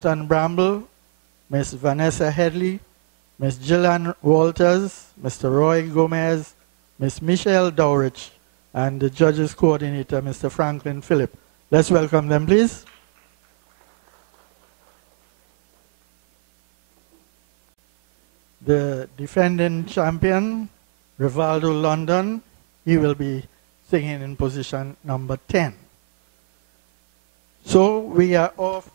Clifton Bramble, Miss Vanessa Headley, Miss Gillian Walters, Mr. Roy Gomez, Miss Michelle Dowrich, and the Judges Coordinator, Mr. Franklin Phillip. Let's welcome them, please. The defending champion, Rivaldo London, he will be singing in position number 10. So we are off.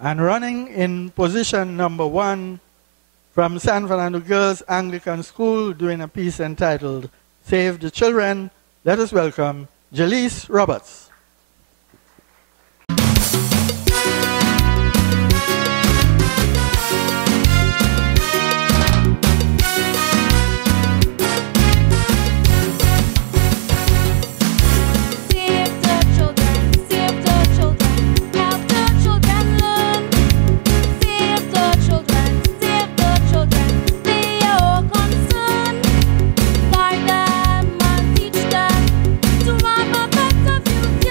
And running in position number 1 from San Fernando Girls Anglican School, doing a piece entitled Save the Children, let us welcome Jaleese Roberts. Guide them and teach them to have a better future.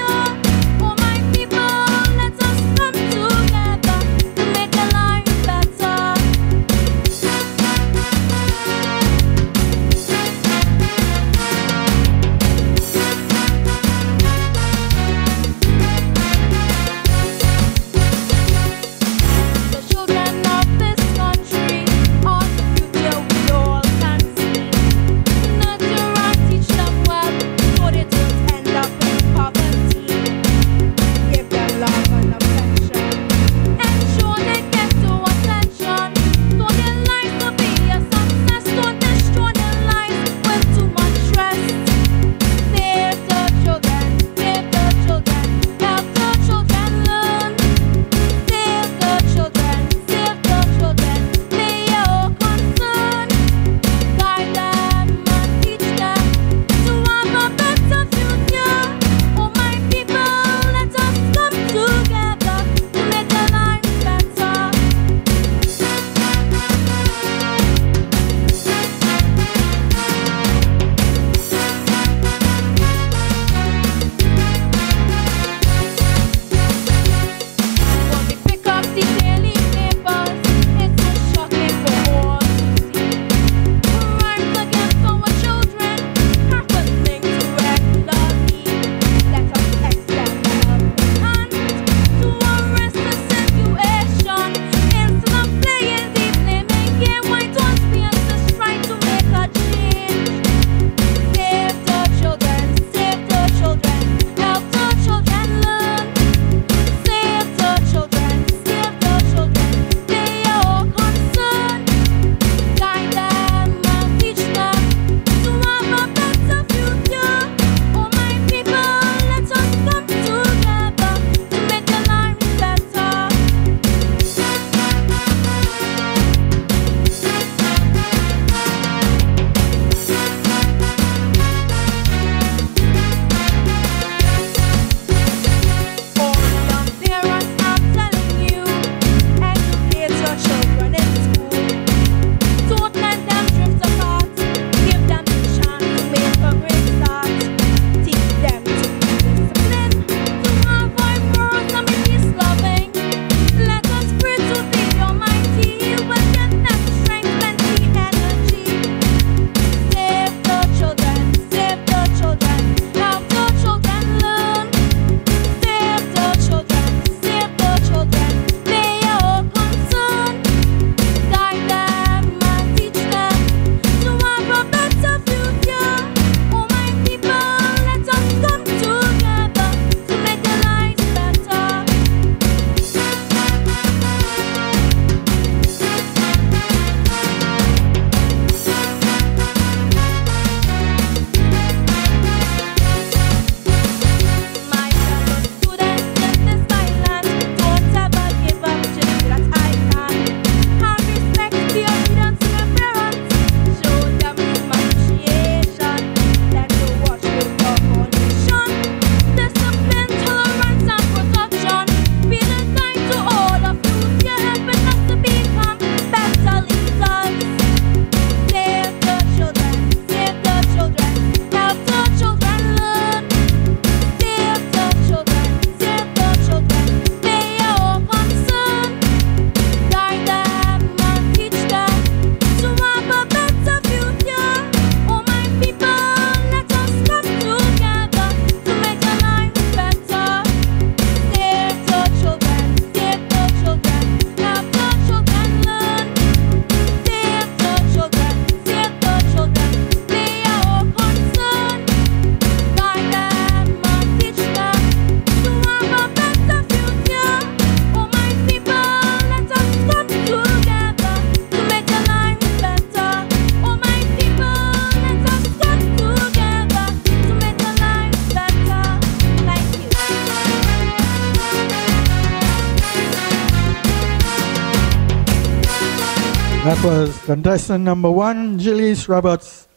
That was contestant number 1, Gillies Roberts,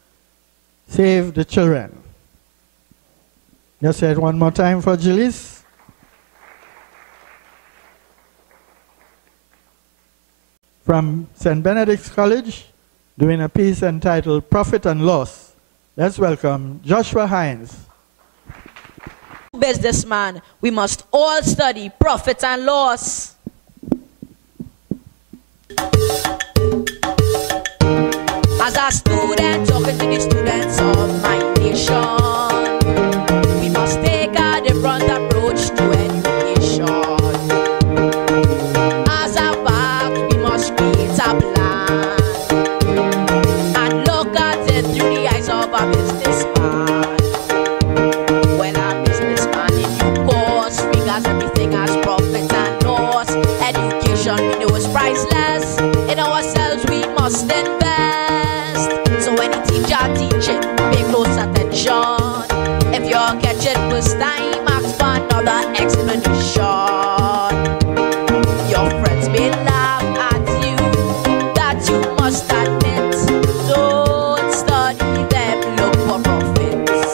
Save the Children. Just say it one more time for Gillies. From St. Benedict's College, doing a piece entitled Profit and Loss. Let's welcome Joshua Hines. Businessman, we must all study profit and loss. As a student, talking to the students of my nation, we must take a different approach to education. As a fact, we must create a plan and look at it through the eyes of a businessman. Well, a businessman in due course regards everything as profit and loss. Education we know is priceless. In ourselves we must invest. So when the teacher teaching, pay close attention. If you're catching first time, ask for another explanation. Your friends may laugh at you, that you must admit. Don't study them, look for profits.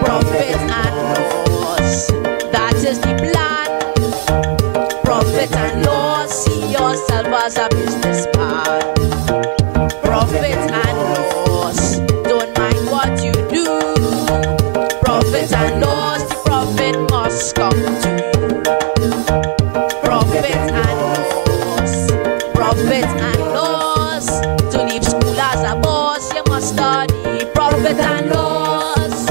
Profit and loss, that is the plan. Profit and loss, see yourself as a businessman. Profit and loss, don't mind what you do. Profit and loss, the profit must come to you. Profit and loss, profit and loss. To leave school as a boss, you must study profit and loss.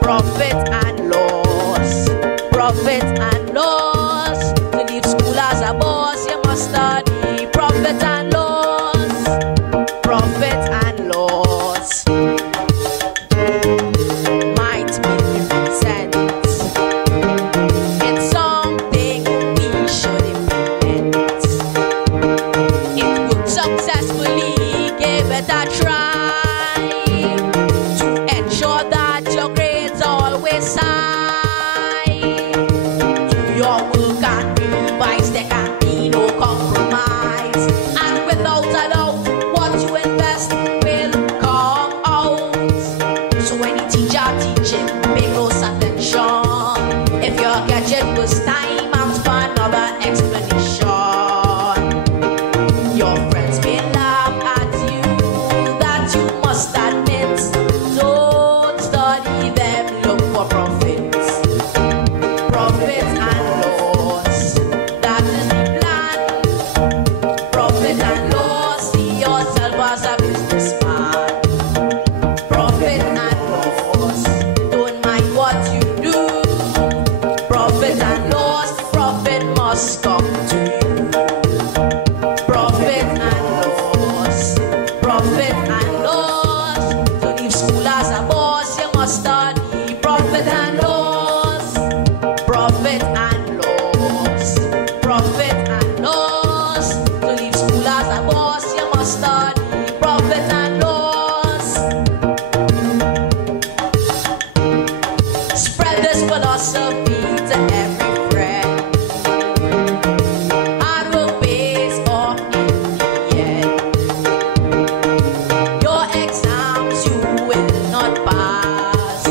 Profit and loss, profit and loss. To leave school as a boss, you must study profit and loss. Profit and loss might mean represent. It's something we should implement. It would successfully give it a try to ensure that your grades always high. Do your work and revise, there can be no compromise. And without a doubt, what you invest will come out. So when the teacher teaching, pay close attention. If you're catching first time, ask for another explanation. Your friends may laugh at you, that you must admit. Don't study them, look for profits. Profit and loss, that is the plan. Profit and loss, see yourself as a businessman. Profit and loss, don't mind what you do. Profit and loss, the profit must come to you. Profit and loss, profit and loss. To leave school as a boss, you must study profit and loss. Profit and loss, profit and loss. To leave school as a boss, you must study profit and loss. Spread this philosophy to every friend. Hard work pays off in the end. Your exams you will not pass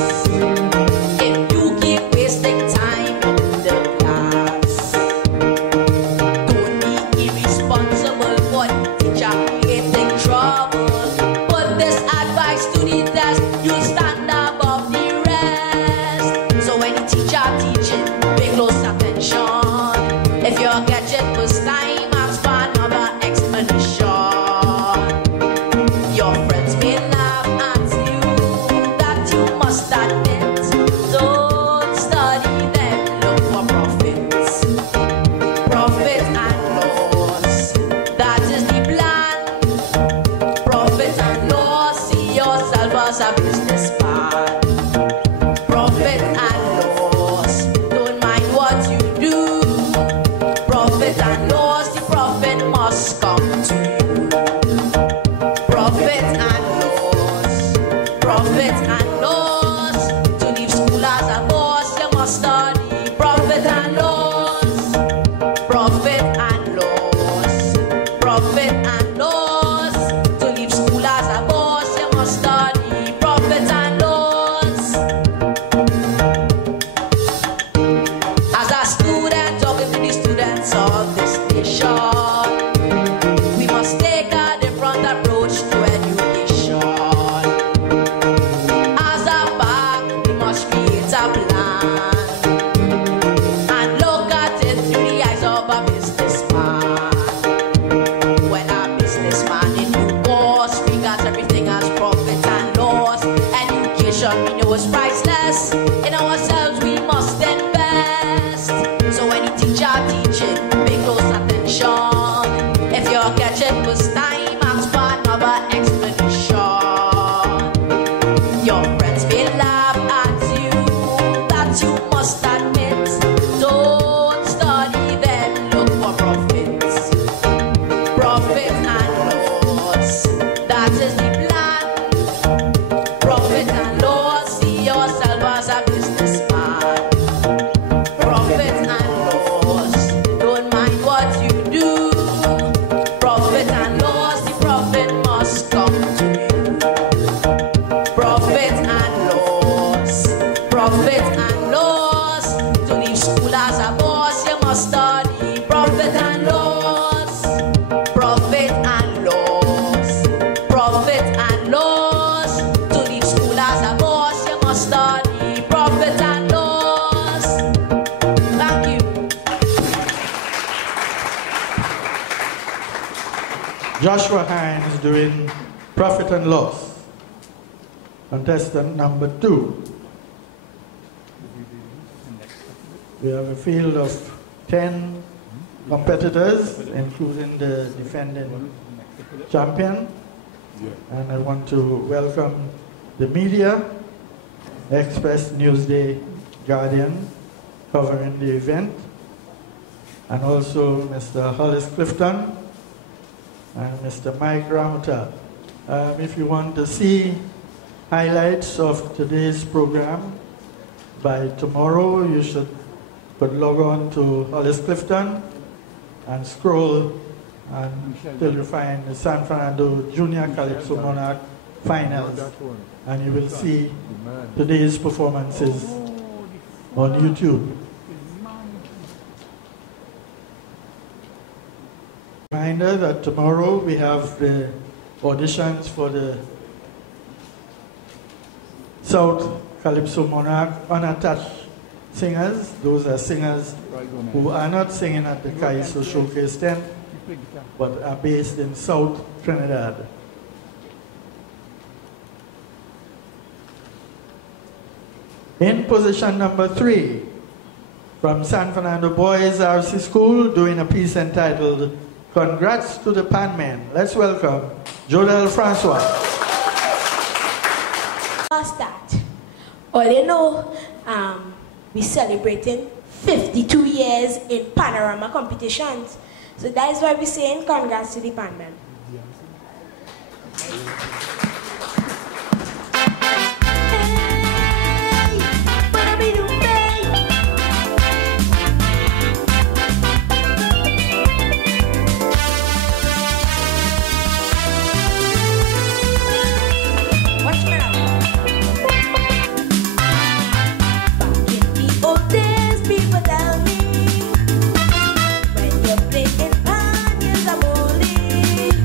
if you keep wasting time in the class. Don't be irresponsible for the teacher creating trouble. Put this advice to the test, you stand above the rest. So when the teacher teaching, pay close attention. If you're catching first time, ask for another explanation. Your friends may laugh at you, that you must admit. Don't study them, look for profits. Profit and loss, that is the plan. Profit and loss, see yourself as a businessman. Profit and loss, don't mind what you do. Profit admit. Don't study them, look for profits. Profit and loss, that is the plan. Profit and loss, see yourself as a businessman. Profit and loss, don't mind what you do. Profit and loss, the profit must come to you. Profit and loss, profit and loss. To leave school as a boss, you must study. Profit and loss, profit and loss, profit and loss. To leave school as a boss, you must study. Profit and loss. Thank you. Joshua Hines doing profit and loss. Contestant number 2. We have a field of 10 competitors, including the defending champion. And I want to welcome the media, Express, Newsday, Guardian, covering the event, and also Mr. Hollis Clifton and Mr. Mike Ramota. If you want to see highlights of today's program, by tomorrow you could log on to Hollis Clifton and scroll until you find the San Fernando Junior Calypso Monarch Finals, and you will see today's performances on YouTube. Reminder that tomorrow we have the auditions for the South Calypso Monarch unattached singers. Those are singers who are not singing at the Calypso Showcase tent, but are based in South Trinidad. In position number 3, from San Fernando Boys RC School, doing a piece entitled Congrats to the Panmen. Let's welcome Jodel Francois. Past that, all you know, we're celebrating 52 years in panorama competitions. So that is why we're saying congrats to the Panmen. When you play in pan, you're a bully.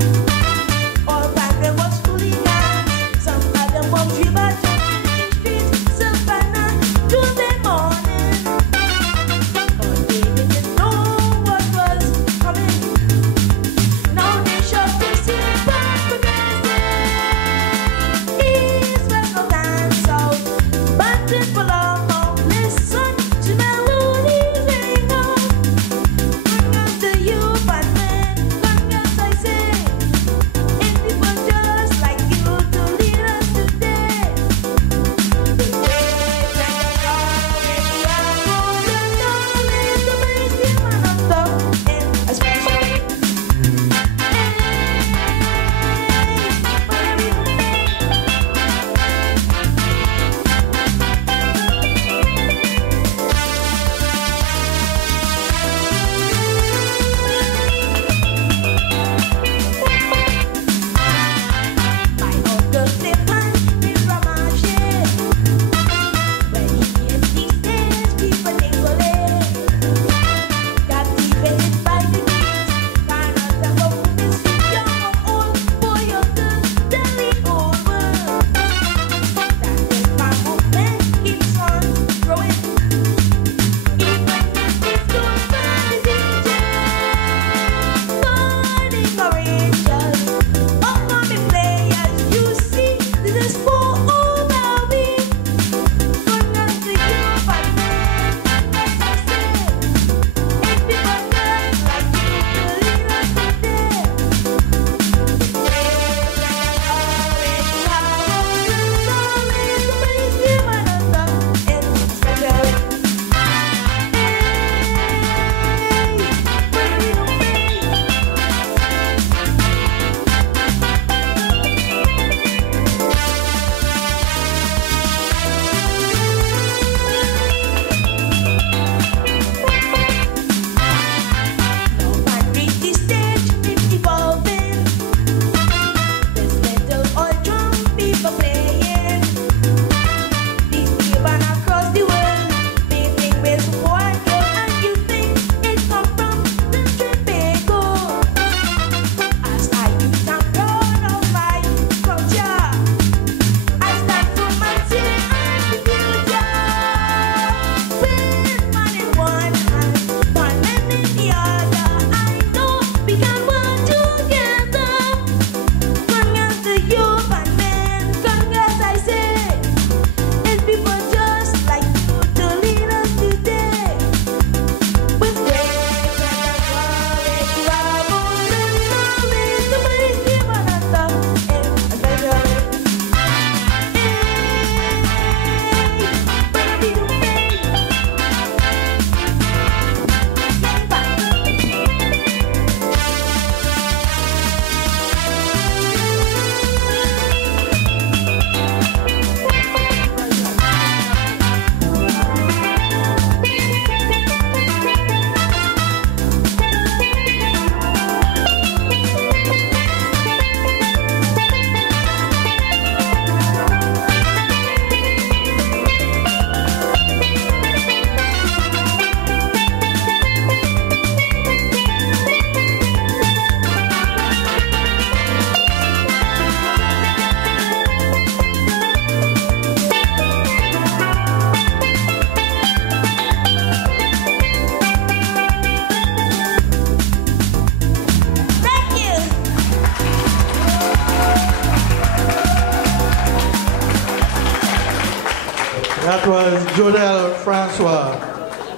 Jodel Francois.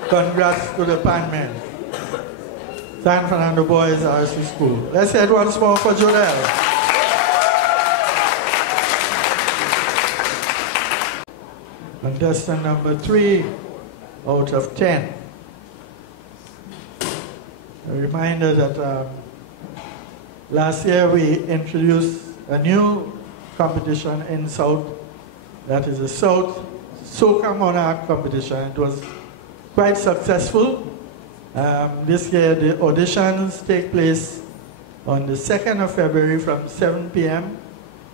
Congrats to the panmen. San Fernando Boys RC School. Let's hear it once more for Jodel. Contestant number 3 out of 10. A reminder that last year we introduced a new competition in South, that is the South Soca Monarch competition. It was quite successful. This year the auditions take place on the 2nd of February from 7 p.m.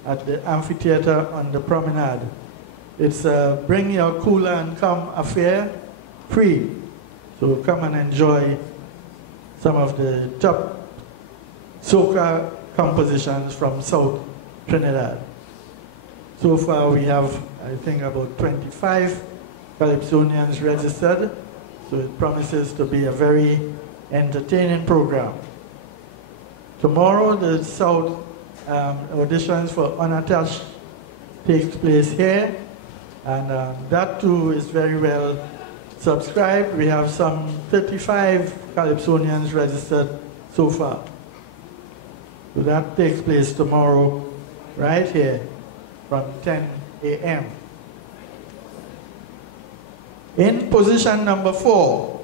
at the amphitheater on the promenade. It's a bring your cooler and come affair, free. So come and enjoy some of the top soca compositions from South Trinidad. So far we have, I think, about 25 Calypsonians registered, so it promises to be a very entertaining program. Tomorrow the South auditions for Unattached takes place here, and that too is very well subscribed. We have some 35 Calypsonians registered so far. So that takes place tomorrow right here from 10 a.m. In position number 4,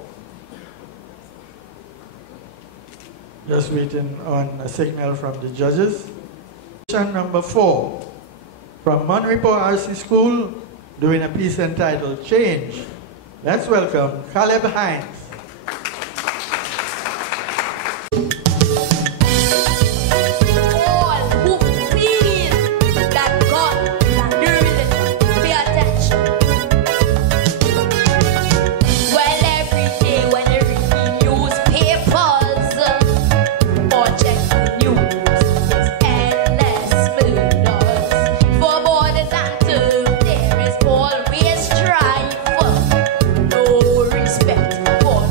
just waiting on a signal from the judges. Position number 4, from Monrepo RC School, doing a piece entitled Change. Let's welcome Caleb Hines. Always strive for no respect for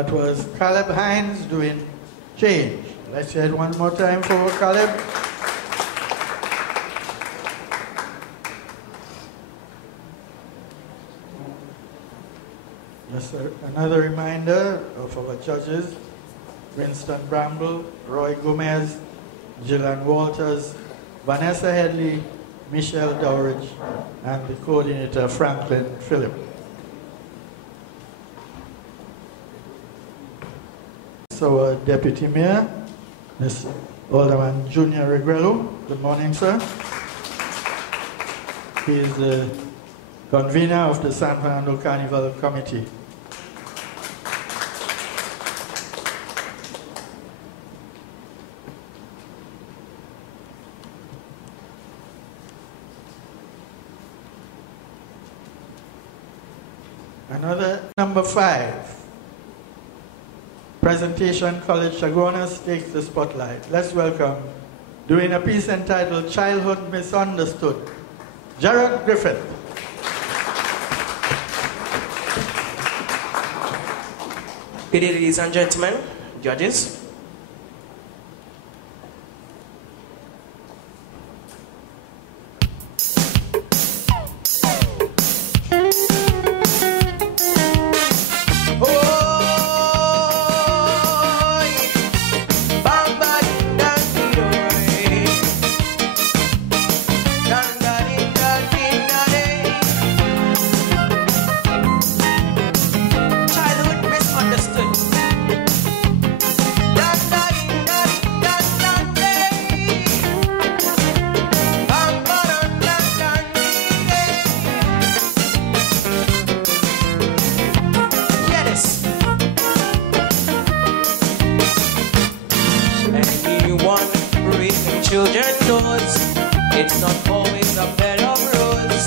That was Caleb Hines doing Change. Let's hear it one more time for Caleb. Just another reminder of our judges: Winston Bramble, Roy Gomez, Gillian Walters, Vanessa Headley, Michelle Dowridge, and the coordinator Franklin Phillip. So Deputy Mayor, Ms. Alderman Junior Regrello. Good morning, sir. He is the convener of the San Fernando Carnival Committee. Another number 5. Presentation College Chaguanas takes the spotlight. Let's welcome, doing a piece entitled Childhood Misunderstood, Jared Griffith. Good day, ladies and gentlemen, judges. It's not always a bed of roses,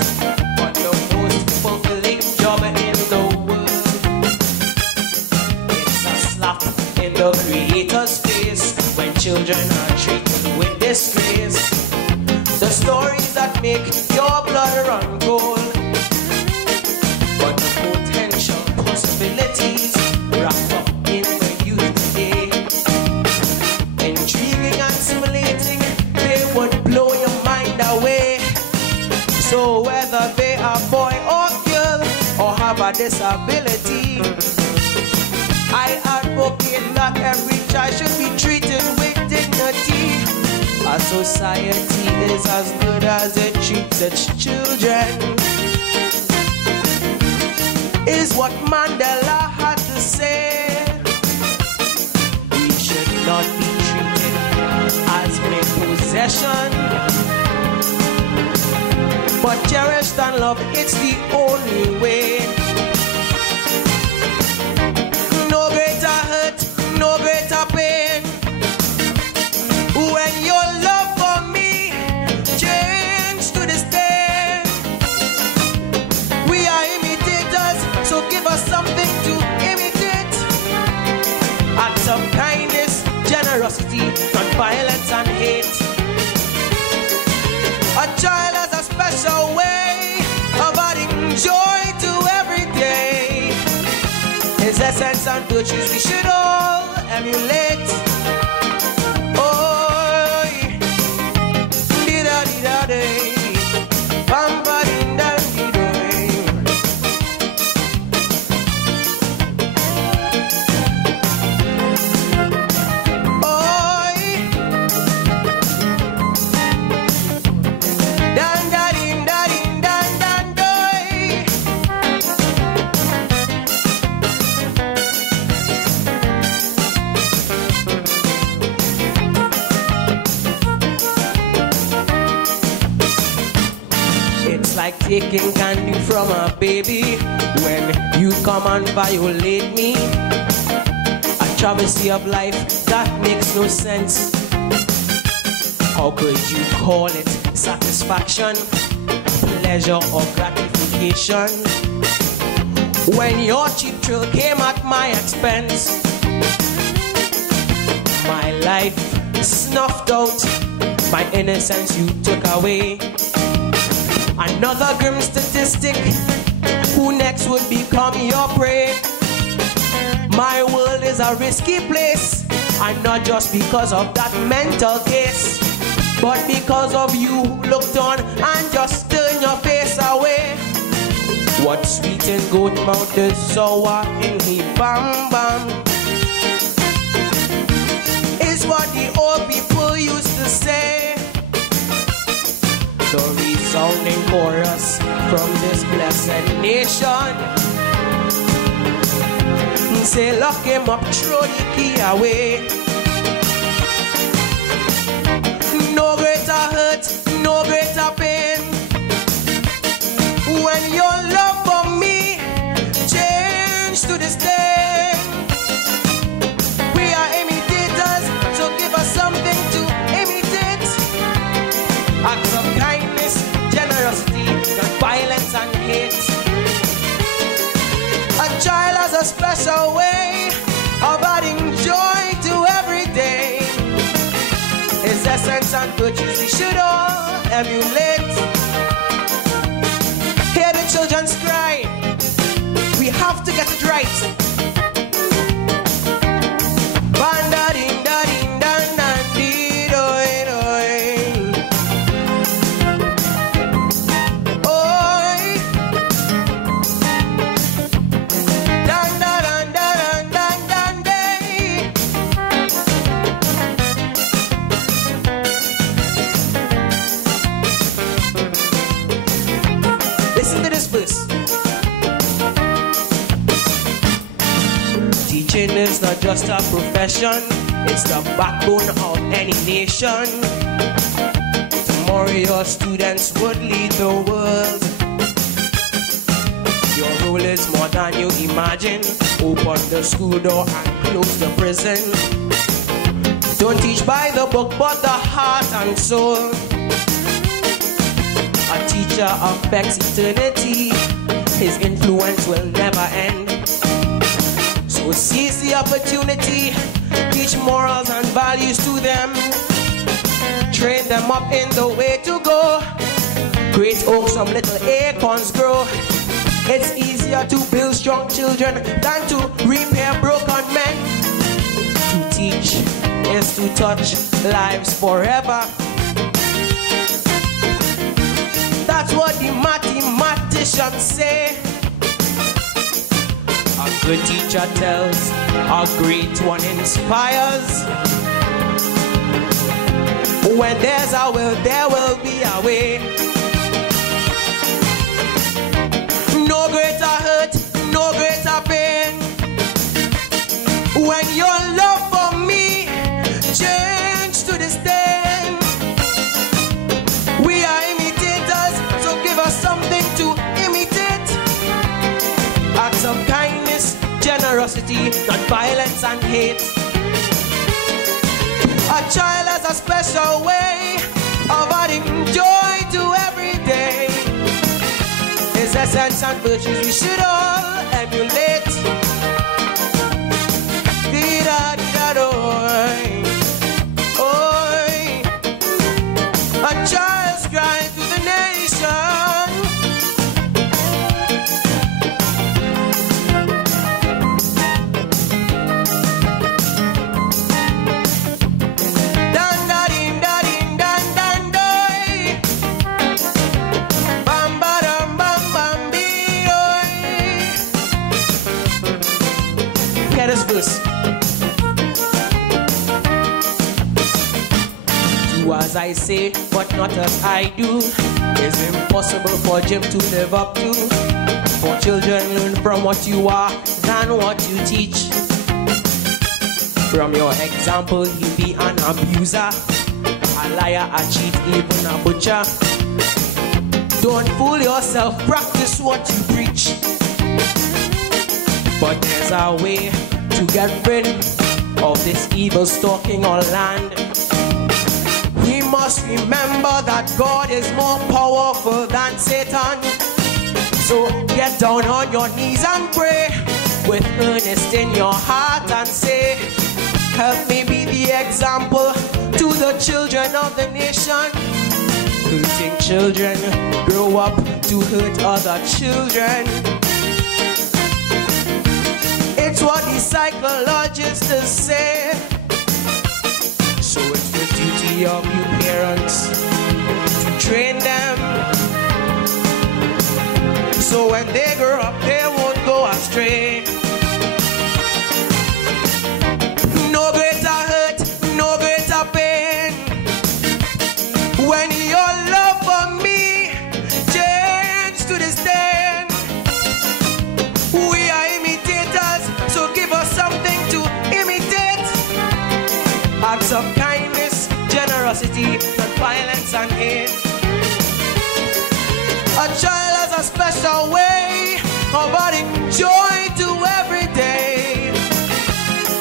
but the most fulfilling job in the world. It's a slap in the Creator's face when children are treated with disgrace. The stories that make your blood run cold, but the potential possibilities wrapped up in the youth today. Intriguing and stimulating, they would blow your mind away. So whether they are boy or girl or have a disability, I advocate that every child should be treated with dignity. Our society is as good as it treats its children, is what Mandela had to say. We should not be treated as mere possession, but cherished and loved, it's the only way. No greater hurt, no greater pain, when your love for me changed to disdain. We are imitators, so give us something to imitate. Acts of kindness, generosity, non-violence and hate. A child has a special way of adding joy to every day. His essence and virtues we should all emulate. Oh, dee-da-dee-da-day, bam-ba-dee-da-dee-day. It's like taking candy from a baby when you come and violate me. A travesty of life that makes no sense. How could you call it satisfaction, pleasure or gratification when your cheap thrill came at my expense? My life snuffed out, my innocence you took away. Another grim statistic, who next would become your prey? My world is a risky place, and not just because of that mental case, but because of you who looked on and just turn your face away. What's sweet in goat mouth is sour in he bam bam, is what the old people used to say. The resounding chorus from this blessed nation say, lock him up, throw the key away. No greater hurt, no greater pain, when your love for me changed to disdain. We are imitators, so give us something to imitate. Acts of kindness, generosity, not violence and hate. A child has a special way of adding joy to every day. His essence and virtues we should all emulate. Hear the children's cry, we have to get it right. Teaching is not just a profession, it's the backbone of any nation. Tomorrow your students would lead the world. Your role is more than you imagine. Open the school door and close the prison. Don't teach by the book but the heart and soul. A teacher affects eternity, his influence will never end. So seize the opportunity, teach morals and values to them. Train them up in the way to go. Great oaks from little acorns grow. It's easier to build strong children than to repair broken men. To teach is to touch lives forever. That's what the mathematicians say. A good teacher tells, a great one inspires. When there's a will, there will be a way. No greater hurt, no greater pain, when your love for me changed to disdain. We are imitators, so give us something to imitate. Acts of kindness, generosity, not violence and hate. A child has a special way of adding joy to every day. His essence and virtues we should all emulate. A child's cry to the nation. Dan da din da din dan dan doy. Bam ba dam bam bam bi oy. Hear this verse. Do as I say, but not as I do. It's impossible for Jim to live up to. For children learn from what you are than what you teach. From your example, you be an abuser, a liar, a cheat, even a butcher. Don't fool yourself, practice what you preach. But there's a way to get rid of this evil stalking our land. We must remember that God is more powerful than Satan. So get down on your knees and pray with earnest in your heart and say, help me be the example to the children of the nation. Hurting children grow up to hurt other children. It's what the psychologists say. So it's the duty of you parents to train them, so when they grow up they won't go astray. No greater hurt, no greater pain, when your love for me changed to disdain. We are imitators, so give us something to imitate. Acts of kindness, generosity, not violence and hate. A child has a special way of adding joy to every day.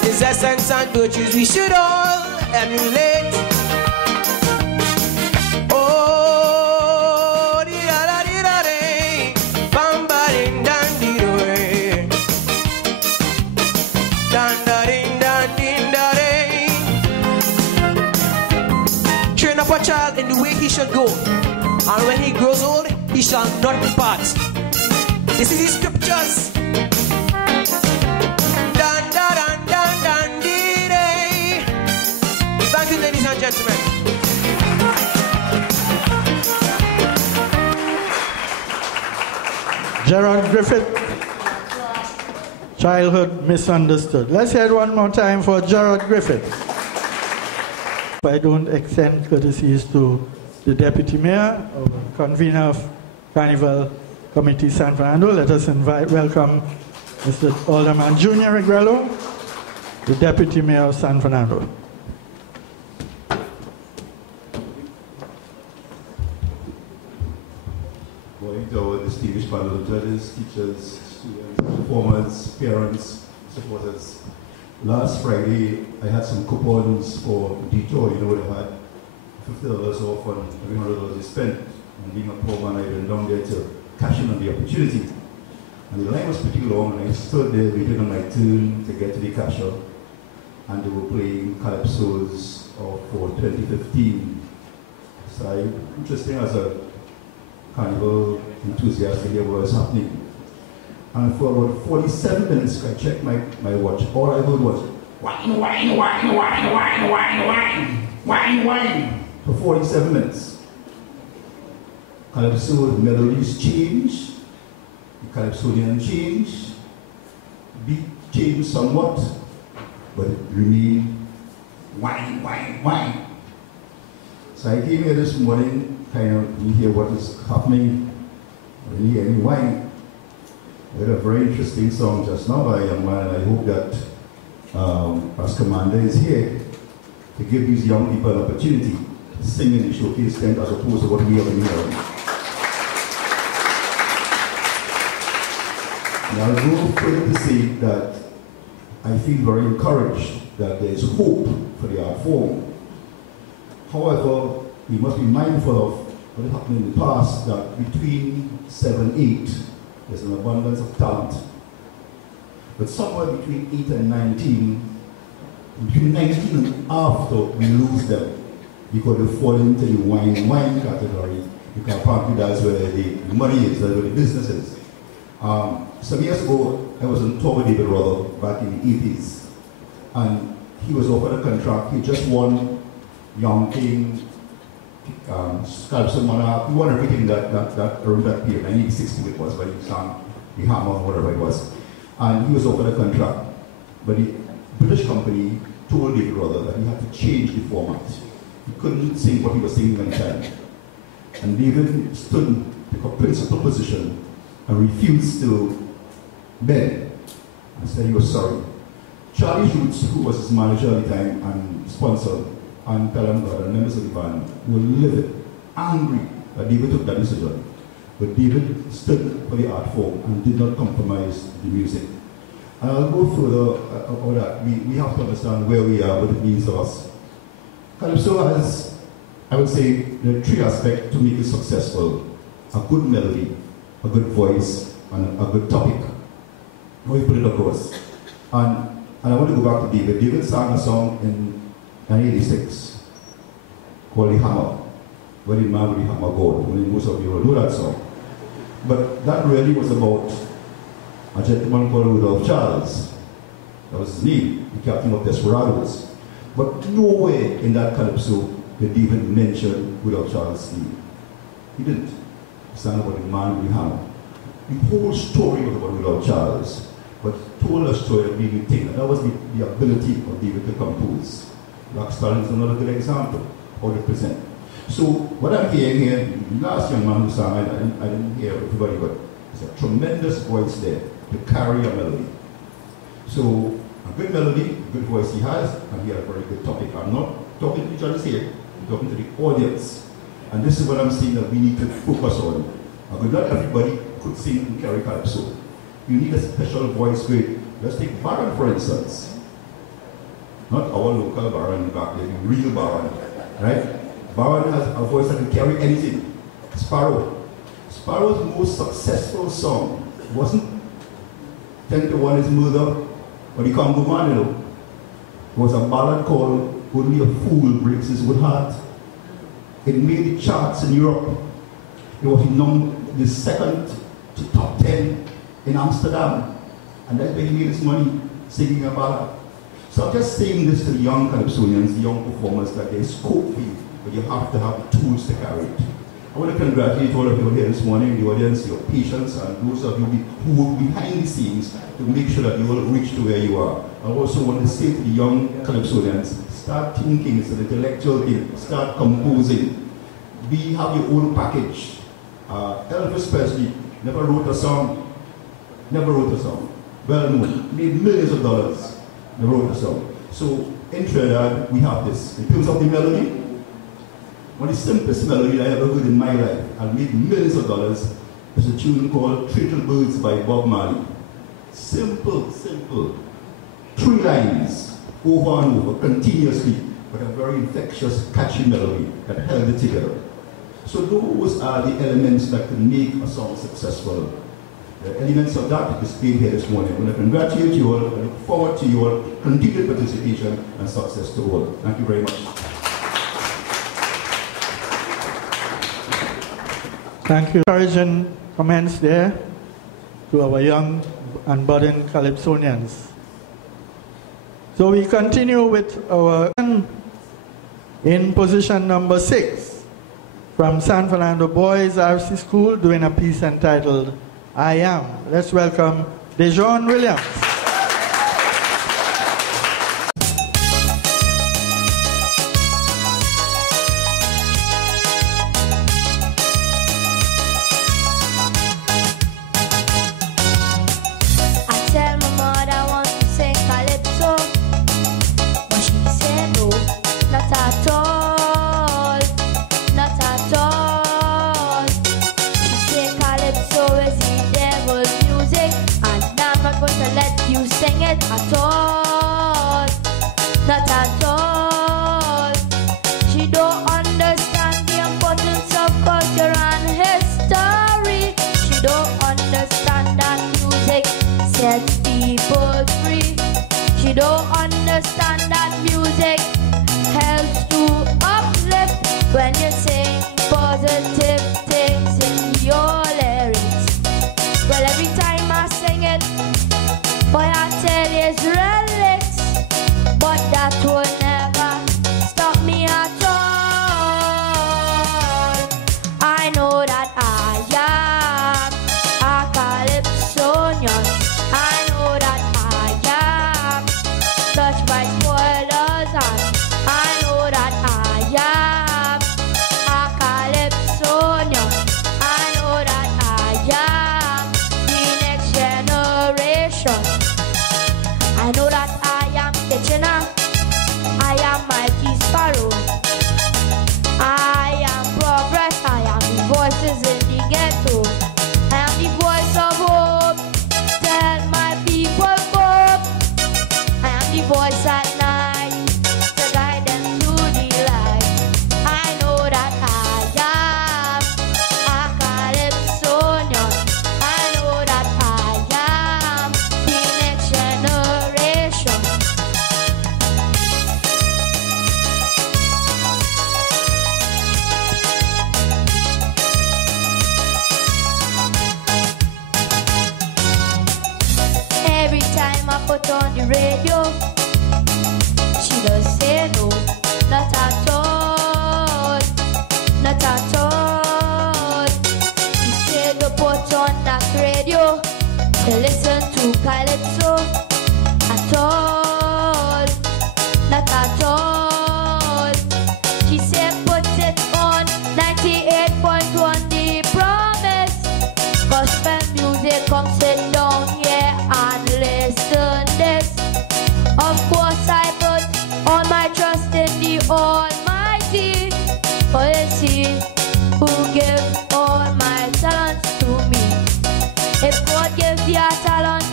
His essence and virtues we should all emulate. Oh, di-da-da-di-da-day, bam-ba-ding-dan-di-do-day, dan-da-ding-dan-ding-da-day. Train up a child in the way he should go, and when he grows old, he shall not depart. This is his scriptures. Dan-da-dan-dan-dan-dee-day. Thank you, ladies and gentlemen. Gerard Griffith, Childhood Misunderstood. Let's hear it one more time for Gerard Griffith. I don't extend courtesies to the Deputy Mayor or Convener of Carnival Committee San Fernando. Let us welcome Mr. Alderman Junior Regrello, the Deputy Mayor of San Fernando. Going to our distinguished panel of judges, teachers, students, performers, parents, supporters. Last Friday, I had some coupons for detour. You know what I had? $50 off on every $100 you spent. And being a poor man, I went down there to cash in on the opportunity. And the line was pretty long, and I stood there waiting on my turn to get to the cashier. And they were playing Calypsos for 2015. So interesting as a Carnival enthusiast to hear what was happening. And for about 47 minutes, I checked my watch. All I heard was wine, wine, wine, wine, wine, wine, wine, wine, wine. For 47 minutes. Calypso melodies change, the Calypsonian change, beat changed somewhat, but it remained wine, wine, wine. So I came here this morning, kind of to hear what is happening, when you hear any wine. I heard a very interesting song just now by a young man, and I hope that as Commander is here to give these young people an opportunity to sing in the showcase tent as opposed to what we have been hearing. And I'll go further to say that I feel very encouraged that there is hope for the art form. However, we must be mindful of what happened in the past, that between 7 and 8, there's an abundance of talent. But somewhere between 8 and 19, between 19 and after, we lose them because they fall into the wine category. Because apparently that's where the money is, that's where the business is. Some years ago, I was on tour with David Ruther back in the 80s, and he was offered a contract. He just won Young King, Calypso Monarch. He won everything that around that period. 1960 it was, but he sang the Hammer, whatever it was. And he was offered a contract. But the British company told David Ruther that he had to change the format. He couldn't sing what he was singing at the time. And David stood, took a principal position, and refused to beg, and said he was sorry. Charlie Schultz, who was his manager at the time and sponsor, and Fernando, and members of the band, were livid, angry that David took that decision. But David stood for the art form and did not compromise the music. And I'll go further about that. We have to understand where we are, what it means to us. Calypso has, I would say, there are 3 aspects to make it successful: a good melody, a good voice, and a good topic. How you put it across. And I want to go back to David. David sang a song in 1986 called The Hammer, where the man with the hammer God. Most of you will know that song. But that really was about a gentleman called Rudolph Charles, That was his name, the captain of Desperados. But nowhere in that Calypso did David mention without Charles Lee. He didn't. He sang about the man we have. The whole story was about without Charles, but told a story of David Ting, and that was the ability of David to compose. Black Stallion is another good example of how to present. So what I'm hearing here, the last young man who sang, I didn't hear everybody, but there's a tremendous voice there to carry a melody. So a good melody, a good voice he has, and he had a very good topic. I'm not talking to each other here, I'm talking to the audience. And this is what I'm saying that we need to focus on. Not everybody could sing and carry Calypso. You need a special voice grade. Let's take Baron, for instance. Not our local Baron back there, the real Baron, right? Baron has a voice that can carry anything. Sparrow. Sparrow's most successful song wasn't 10 to 1 is Murder, but the Congo Man, you know. It was a ballad called Only a Fool Breaks His Good Heart. It made the charts in Europe. It was the second to top 10 in Amsterdam. And that's where he made his money, singing a ballad. So I'm just saying this to the young Calypsonians, the young performers, that there is scope for you, but you have to have the tools to carry it. I want to congratulate all of you here this morning, the audience, your patience, and those of you who are behind the scenes to make sure that you will reach to where you are. I also want to say to the young Calypsonians, start thinking, it's an intellectual thing, start composing. We have your own package. Elvis Presley never wrote a song, well known, made millions of dollars, never wrote a song. So in Trinidad, we have this. In terms of the melody, one of the simplest melody I ever heard in my life, and made millions of dollars, is a tune called Little Birds by Bob Marley. Simple, simple. 3 lines, over and over, continuously, but a very infectious, catchy melody that held it together. So those are the elements that can make a song successful. The elements of that are displayed here this morning. I want to congratulate you all. I look forward to your continued participation and success to all. Thank you very much. Thank you. Encouraging comments there to our young and budding Calypsonians. So we continue with our in position number 6 from San Fernando Boys RC School doing a piece entitled I Am. Let's welcome Dejon Williams. Let you the radio. She does say no, not at all, not at all. She said to put on that radio to listen to Calypso. At all, not at all. She said put it on 98.1 The Promise. Gospel music, come sit down here and listen this. Of course I put all my trust in the Almighty, for it's He who gives all my talents to me. If God gives you a talent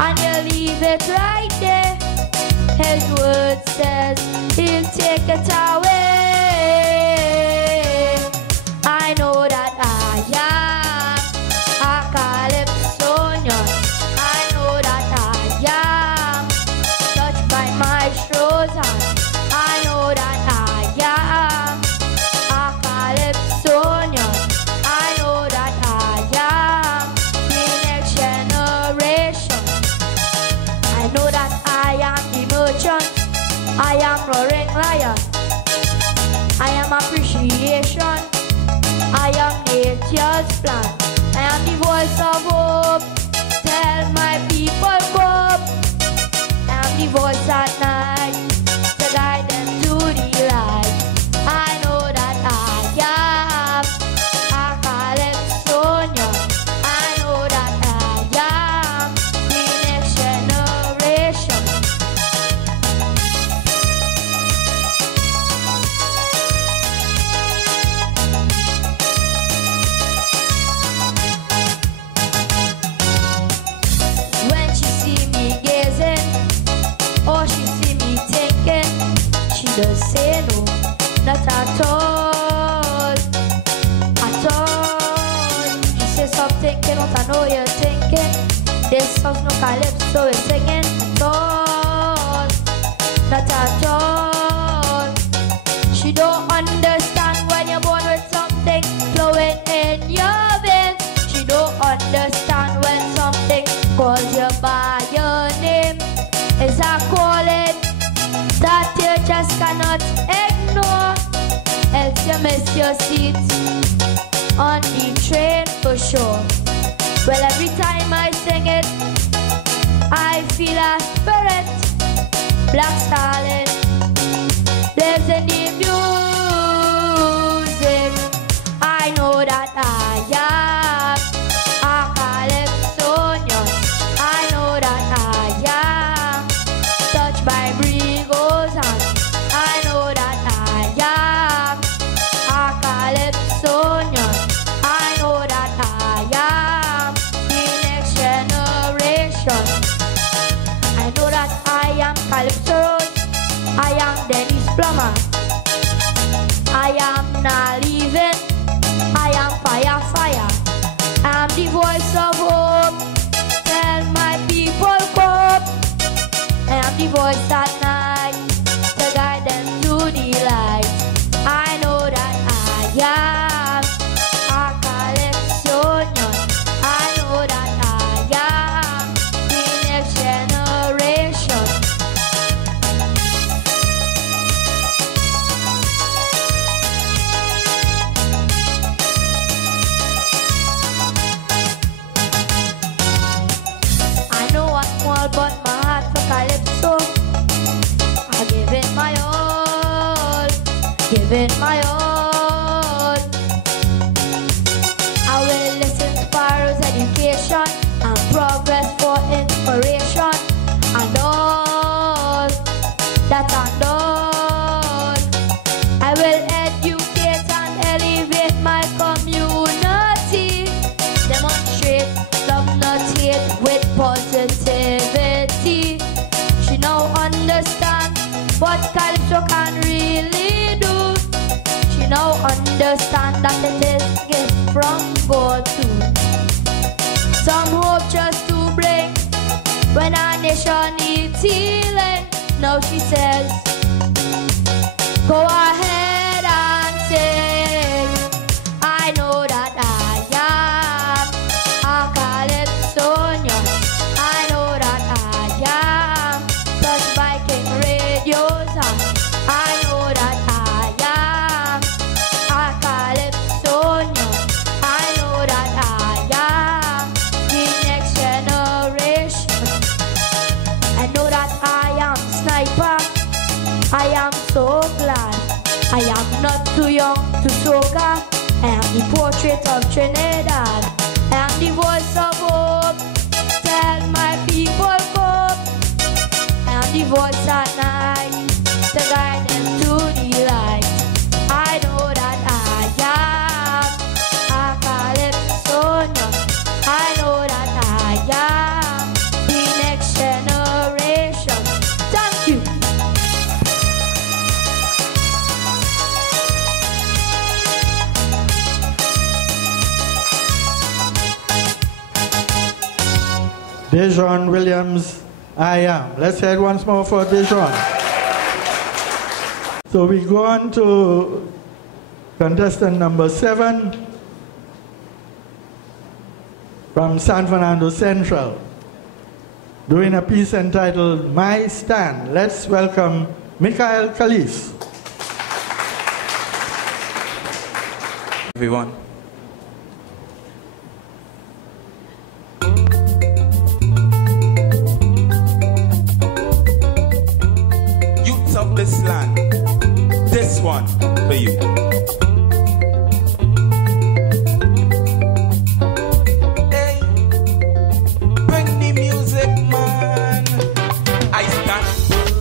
and you leave it right there, His word says He'll take it away. I know that I am a Calypsonian. I know that I am touched by Maestro's hand. I know that I am a Calypsonian. I know that I am the next generation. I know that I am the merchant. I am roaring lion. I am appreciation. I am nature's plan. I am the voice of hope. Tell my people hope. I am the voice at night to guide them to the light. I know that I am a Calypsonian. I know that I am the next generation. When she see me gazing, or she see me thinking, she does say no, not at all, at all. She says stop thinking what I know you're thinking. This song's no Calypso is singing at all, not at all. She don't understand when you're born with something flowing in your veins. She don't understand when something calls you by your name. It's a calling that you just cannot ignore, else you miss your seat on the train for sure. Well, every time I sing it, I feel a spirit. Black Stalin lives in the music. I know that I am a Calypsonian. I know that I am touched by Brigo's hand. I know that I am a Calypsonian. I know that I am the next generation. I know that I am Calypso. I am Dennis Plummer. I am not leaving. I am fire, fire. I am the voice of hope. Tell my people cope. I am the voice at night to guide them to the light. I know that I am a Calypsonian. I know that I am the next generation. I know I'm small, but my heart for Calypso. I give it my all, give it my all. I will listen to Pharaoh's education and progress for inspiration and all that and all. I will educate and elevate my community, demonstrate love, not hate, with positivity. She now understands what Calypso can really do. She now understands that it is a gift from God too. Some hope just to bring when our nation needs healing. Now she says, go ahead and sing. I know that I am a Calypsonian. I know that I am too young to soca. I am the portrait of Trinidad. I am the voice of hope. Tell my people cope. I am the voice at night to guide them to the light. I know that I am a Calypsonian. I know that I am the next generation. Thank you. Dejon Williams, I am. Let's hear it once more for Dejon. So we go on to contestant number 7 from San Fernando Central, doing a piece entitled My Stand. Let's welcome Michael Calypso. Everyone. Youths of this land, this one for you. Hey, bring the music, man. I stand firm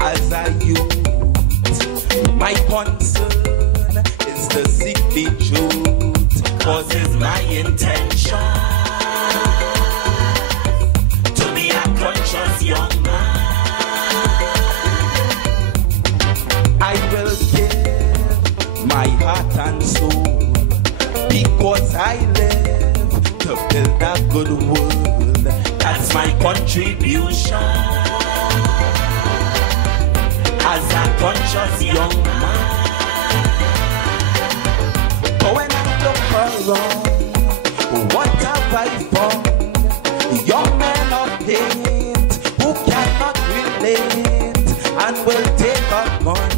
as a youth. My concern is to seek the truth, cause it's my intention to be a conscious young man. I will give my heart and soul because I live to build a good world. That's my contribution as a conscious young man. But when I look around, what have I found? Young men of hate who cannot relate and will take a gun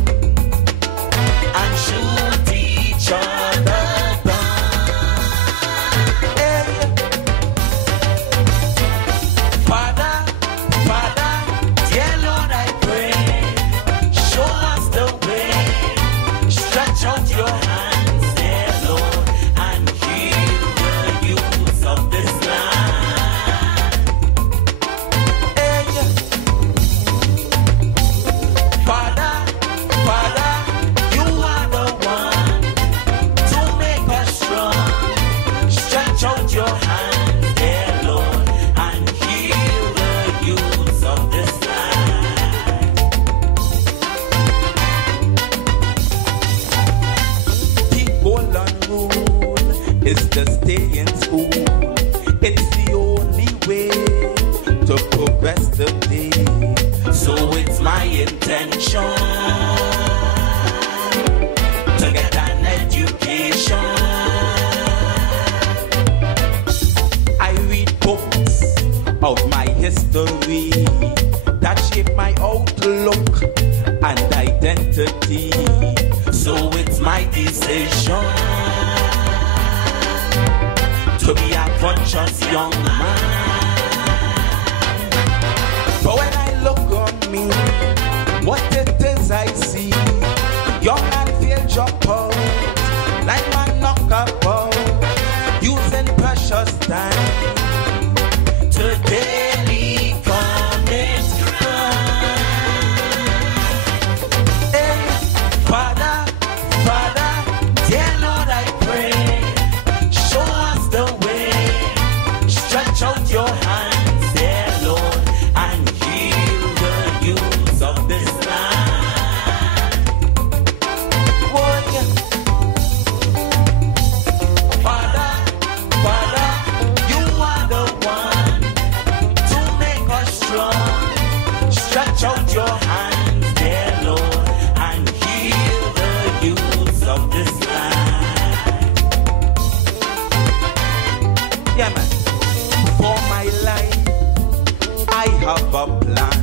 and shoot each other down. Hey. Father, Father, dear Lord, I pray, show us the way, stretch out your hands, dear Lord, and heal the youths of this land. Hey. Father, Father, you are the one to make us strong. Stretch out your hands, dear Lord, and heal the youths of this land. The golden rule is to stay in school. It's the only way to progress today. So it's my intention to get an education. I read books of my history that shape my outlook and identity. So it's my decision to be a conscious young man. But when I look on me, what it is I see, young man feel drop out, like man knock about, using precious time to daily commit crime. Hey, Father, Father, dear Lord, I pray, show us the way, stretch out your hands, dear Lord, and heal the youths of this land. Boy, Father, Father, you are the one to make us strong. Stretch out your hands, dear Lord, and heal the youths of this land. Yeah, man. For my life, I have a plan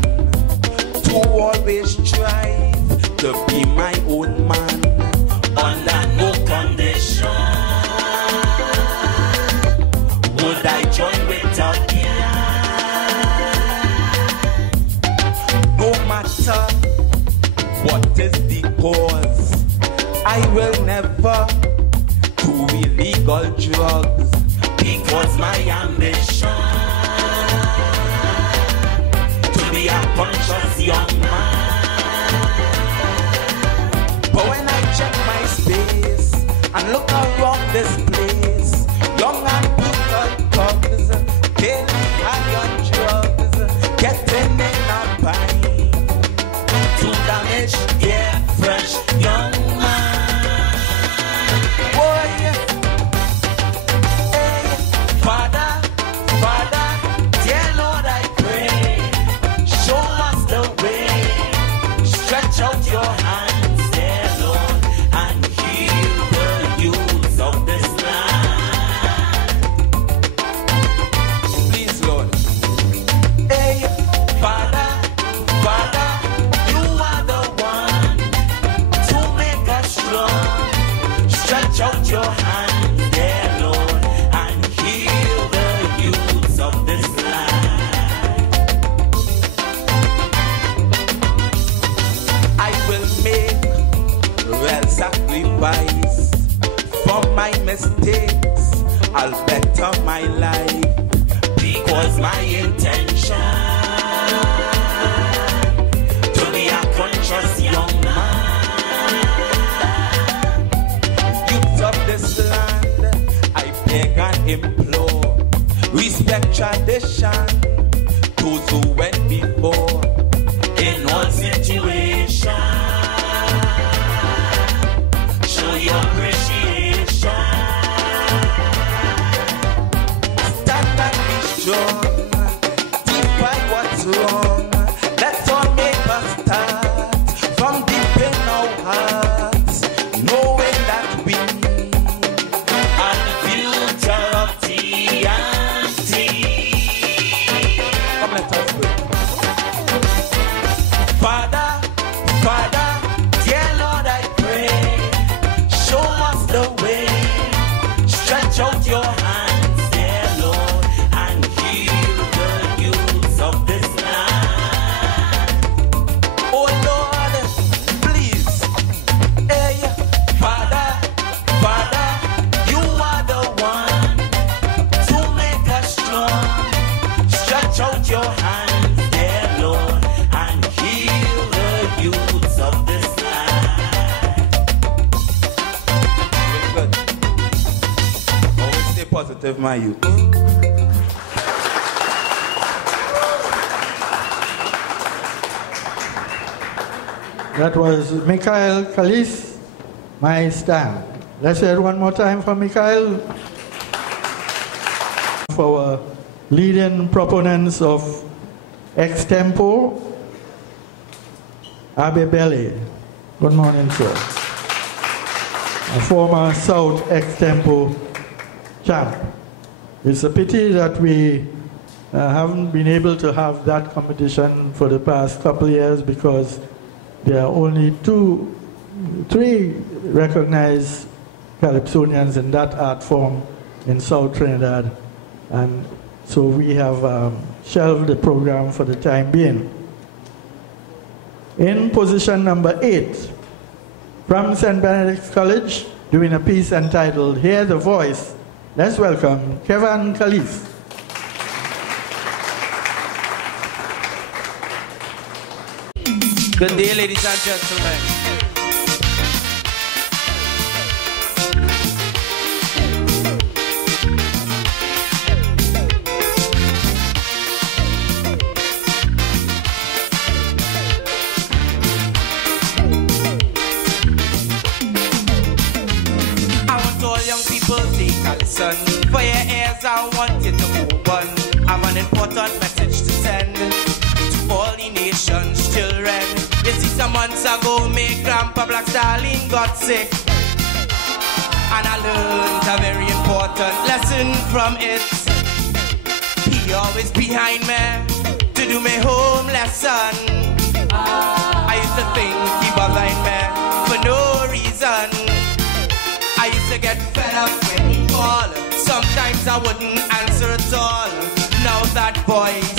to always strive to be my own man under no condition would I join with a gang. No matter what is the cause, I will never do illegal drugs. It was my ambition to be a conscious young man. But when I check my space and look around this place, young and brutal thugs, daily high on drugs, getting in a bind to damage their fresh young man. Boy, hey, Father, dear Lord, I pray, show us the way, stretch out your hands, dear Lord, and heal the youths of this land. Please, Lord. Hey, Father, you are the one to make us strong. Stretch out your hands, dear Lord, and heal the youths of this land. I will make real sacrifice for my mistakes. I'll better my life because my intention to be a conscious young man. Youth of this land, I beg and implore, respect tradition, those who went before, in all situations, show your appreciation, stand and be strong, defy what's wrong, let's all make a start, from deep in our hearts, knowing that we are the future of T&T. Come let us pray. Father, dear Lord, I pray, show us the way, stretch out your hands, dear Lord, and heal the youths of this land. Oh Lord, please, hey, Father, you are the one to make us strong. Stretch out your hands, dear Lord, and heal the youths of this land. Very good. Always stay positive, my youth. That was Mikhail Kalis, My Stand. Let's hear it one more time for Mikhail. For our leading proponents of extempo, Abe Belly. Good morning, sir. A former South extempo champ. It's a pity that we haven't been able to have that competition for the past couple of years because there are only three recognized Calypsonians in that art form in South Trinidad. And so we have shelved the program for the time being. In position number 8, from St. Benedict's College, doing a piece entitled Hear the Voice, let's welcome Kevin Kalis. Good day, ladies and gentlemen. I want all young people take a listen. For your ears, I want you to open. I have an important message to send to all the nation's children. You see, some months ago, my grandpa Black Stalin got sick, and I learned a very important lesson from it. He always behind me to do my home lesson. I used to think he behind me for no reason. I used to get fed up when he called. Sometimes I wouldn't answer at all. Now that voice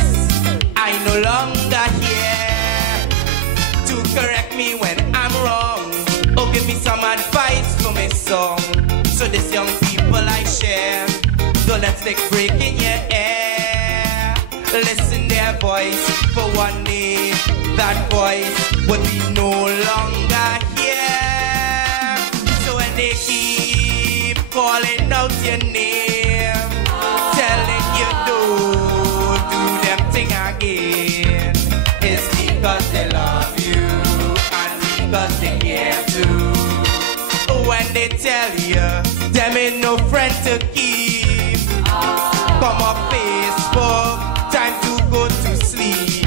I no longer hear to correct me when I'm wrong. Oh, give me some advice for me song. So this young people I share, the electric break in your air. Listen their voice for one day, that voice would be no longer here. So when they keep calling out your name, telling you don't do them thing again, it's because they love you and because they care too. When they tell you them ain't no friend to keep, come up Facebook, time to go to sleep.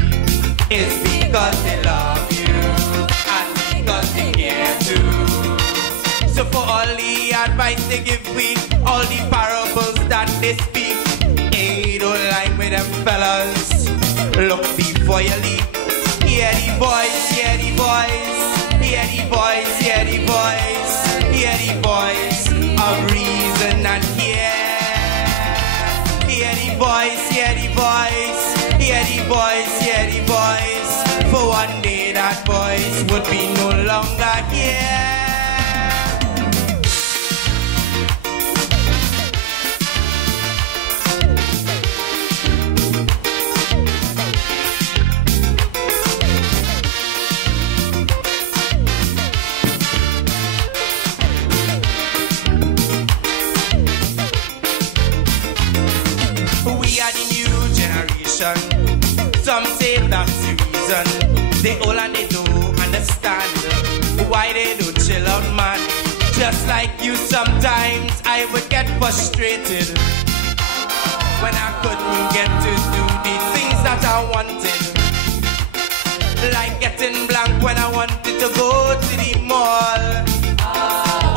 It's because they love you and because they care too. So for all the advice they give me, all the parables that they speak, hey, don't lie with them fellas. Look before you leap. Hear the voice, hear the voice, hear the voice, hear the voice, hear the voice of reason and hear. Hear the voice, hear the voice, hear the voice, hear the voice. For one day that voice would be no longer here. Some say that's the reason they all and they don't understand why they don't chill out, man. Just like you, sometimes I would get frustrated when I couldn't get to do the things that I wanted, like getting blank when I wanted to go to the mall,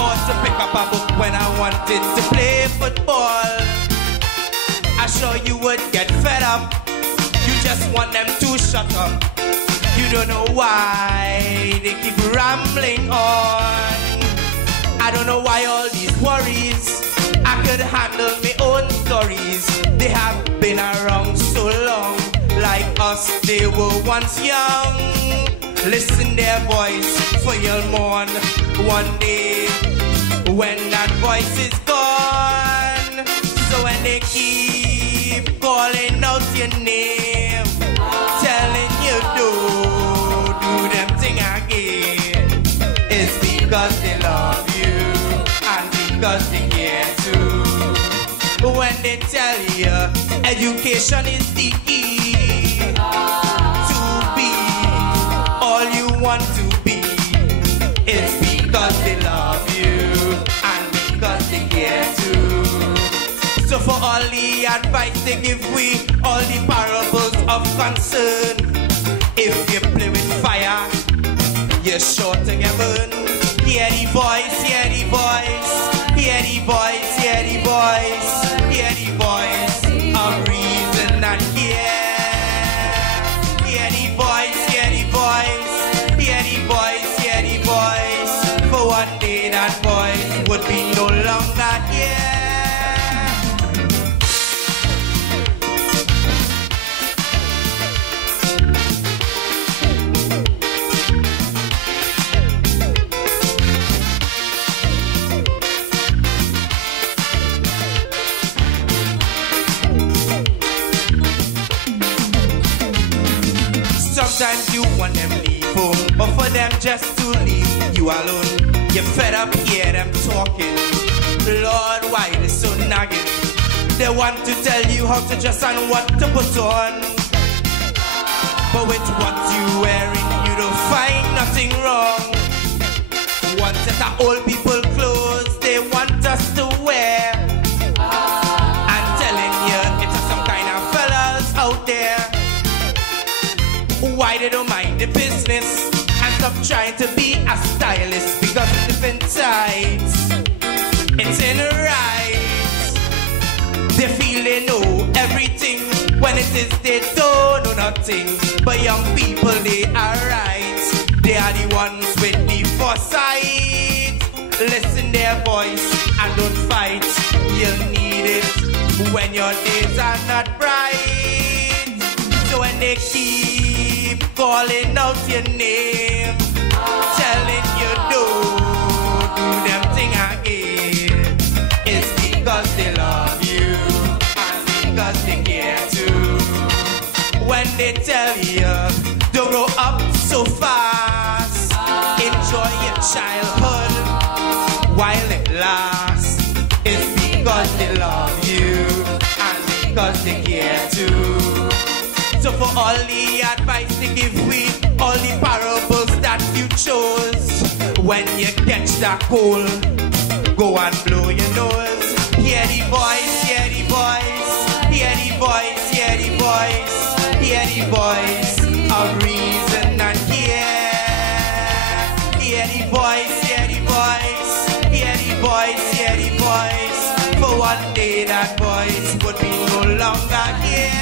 or to pick up a book when I wanted to play football. I'm sure you would get fed up. You just want them to shut up. You don't know why they keep rambling on. I don't know why all these worries. I could handle my own stories. They have been around so long. Like us, they were once young. Listen their voice, for you'll mourn one day when that voice is gone. So when they keep calling out your name, telling you don't do them thing again, it's because they love you and because they care too. When they tell you education is the key to be all you want to be, it's because they love you and because they care too. So for all the advice they give we, all the parables of concern, if you play with fire, you're sure to get burned. Hear the voice, hear the voice, hear the voice, hear the voice, hear the voice of reason and care. Hear the voice, hear the voice, hear the voice, hear the voice. For one day that voice would be no longer here. Sometimes you want them leave home, or for them just to leave you alone. You're fed up, hear them talking. Lord, why they so nagging? They want to tell you how to dress and what to put on. But with what you wearing, you don't find nothing wrong. One set of old people clothes they want us to wear. I'm telling you, it's some kind of fellas out there. Why they don't mind the business and stop trying to be a stylist, because it's different sides. It's in the right. They feel they know everything when it is they don't know nothing. But young people, they are right. They are the ones with the foresight. Listen their voice and don't fight. You'll need it when your days are not bright. So when they keep calling out your name, telling you don't they tell you, don't grow up so fast. Enjoy your childhood while it lasts. It's because they love you and because they care too. So for all the advice they give we, all the parables that you chose, when you catch that cold, go and blow your nose. Hear the voice, hear the voice, hear the voice, hear the voice, hear the voice of reason and care. Hear the voice, hear the voice, hear the voice, hear the voice. For one day that voice would be no longer here.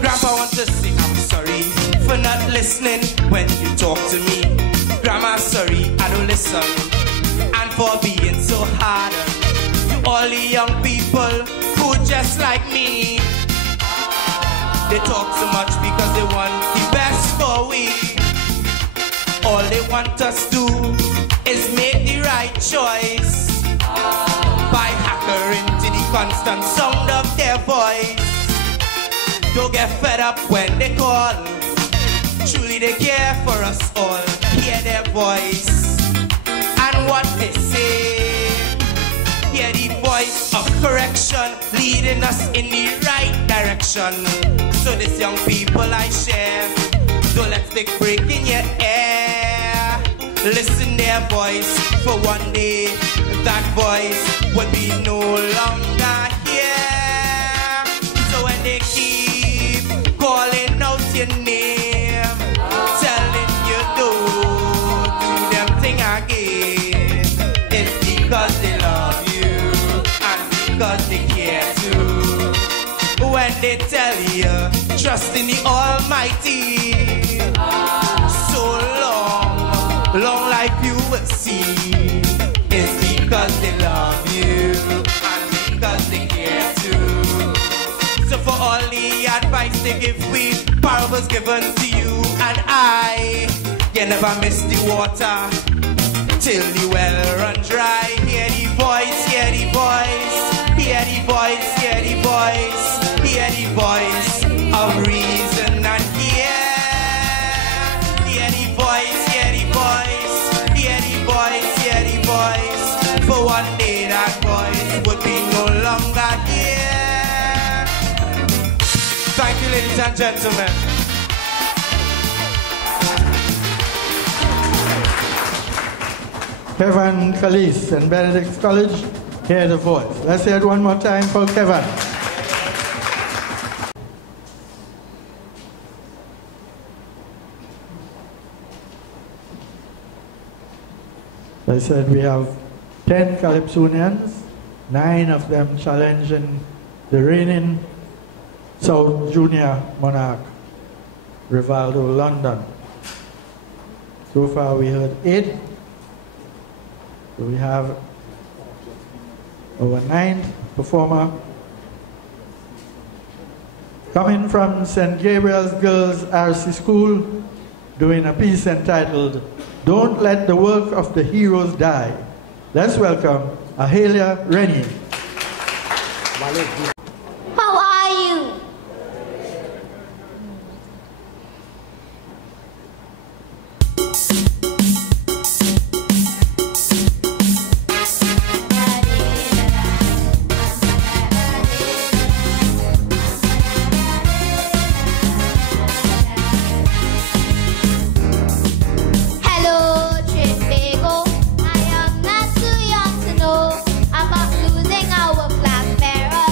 Grandpa wants to say I'm sorry for not listening when you talk to me. Grandma, sorry, I don't listen. And for being so hard to all the young people who just like me. They talk so much because they want the best for we. All they want us to do is make the right choice by hackering to the constant sound of their voice. Don't get fed up when they call. Truly they care for us all. Hear their voice and what they say. Hear the voice of correction leading us in the right direction. So this young people I share, don't let stick break in your air. Listen their voice, for one day that voice will be no longer here. So when they keep calling out your name, telling you don't do them thing again, it's because they love you and because they care too. When they tell you, trust in the Almighty, so long life you will see, it's because they love you and because they care too. So for all the advice they give we, parables given to you and I, you never miss the water till the well run dry. Hear the voice, hear the voice, hear the voice, hear the voice, hear the voice of reason and care. Hear the voice, hear the voice, hear the voice, hear the voice. For one day that voice would be no longer here. Thank you, ladies and gentlemen. Kevin Calise and Benedict College, hear the voice. Let's hear it one more time for Kevin. I said we have 10 Calypsonians, 9 of them challenging the reigning South Junior Monarch, Rivaldo London. So far we heard 8. So we have our 9th performer coming from St. Gabriel's Girls RC School, doing a piece entitled, Don't Let the Work of the Heroes Die. Let's welcome Ahelia Rennie. How are you? Hello, Tobago. I am not too young to know about losing our flag bearer.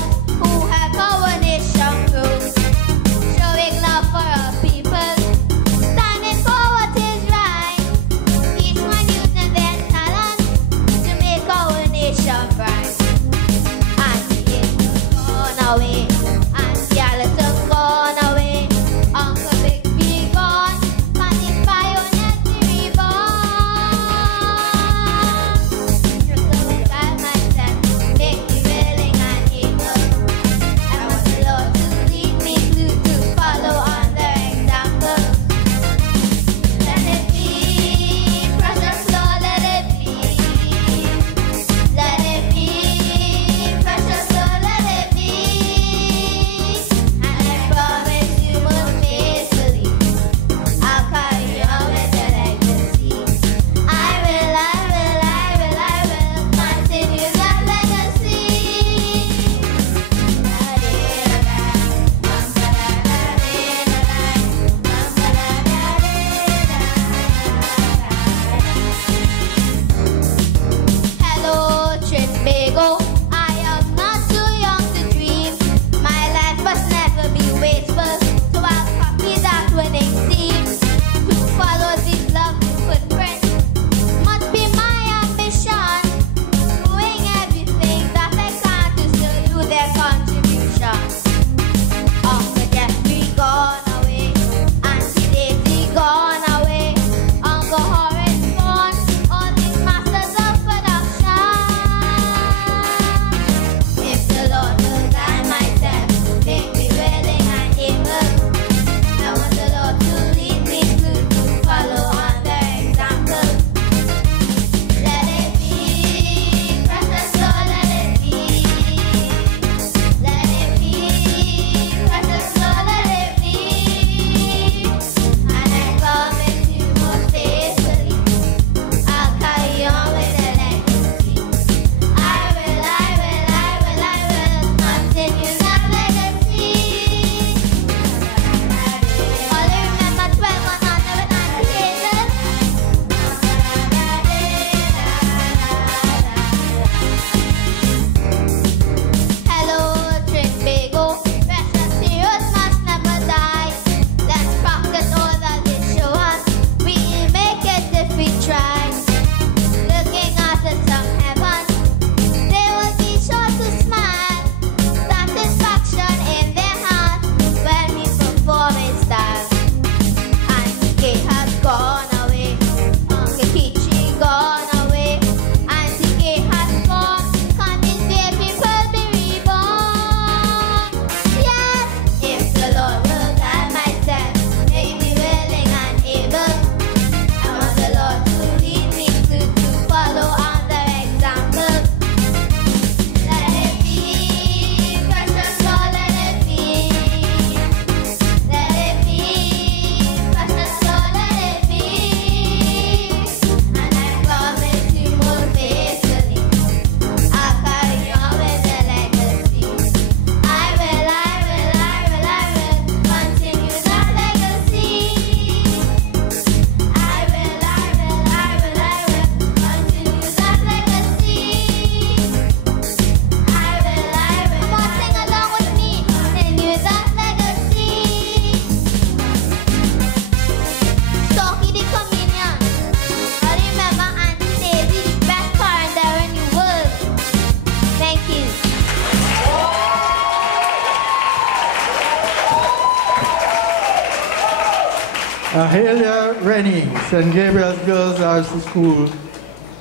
Ahelia Rennie, St. Gabriel's Girls Arts School.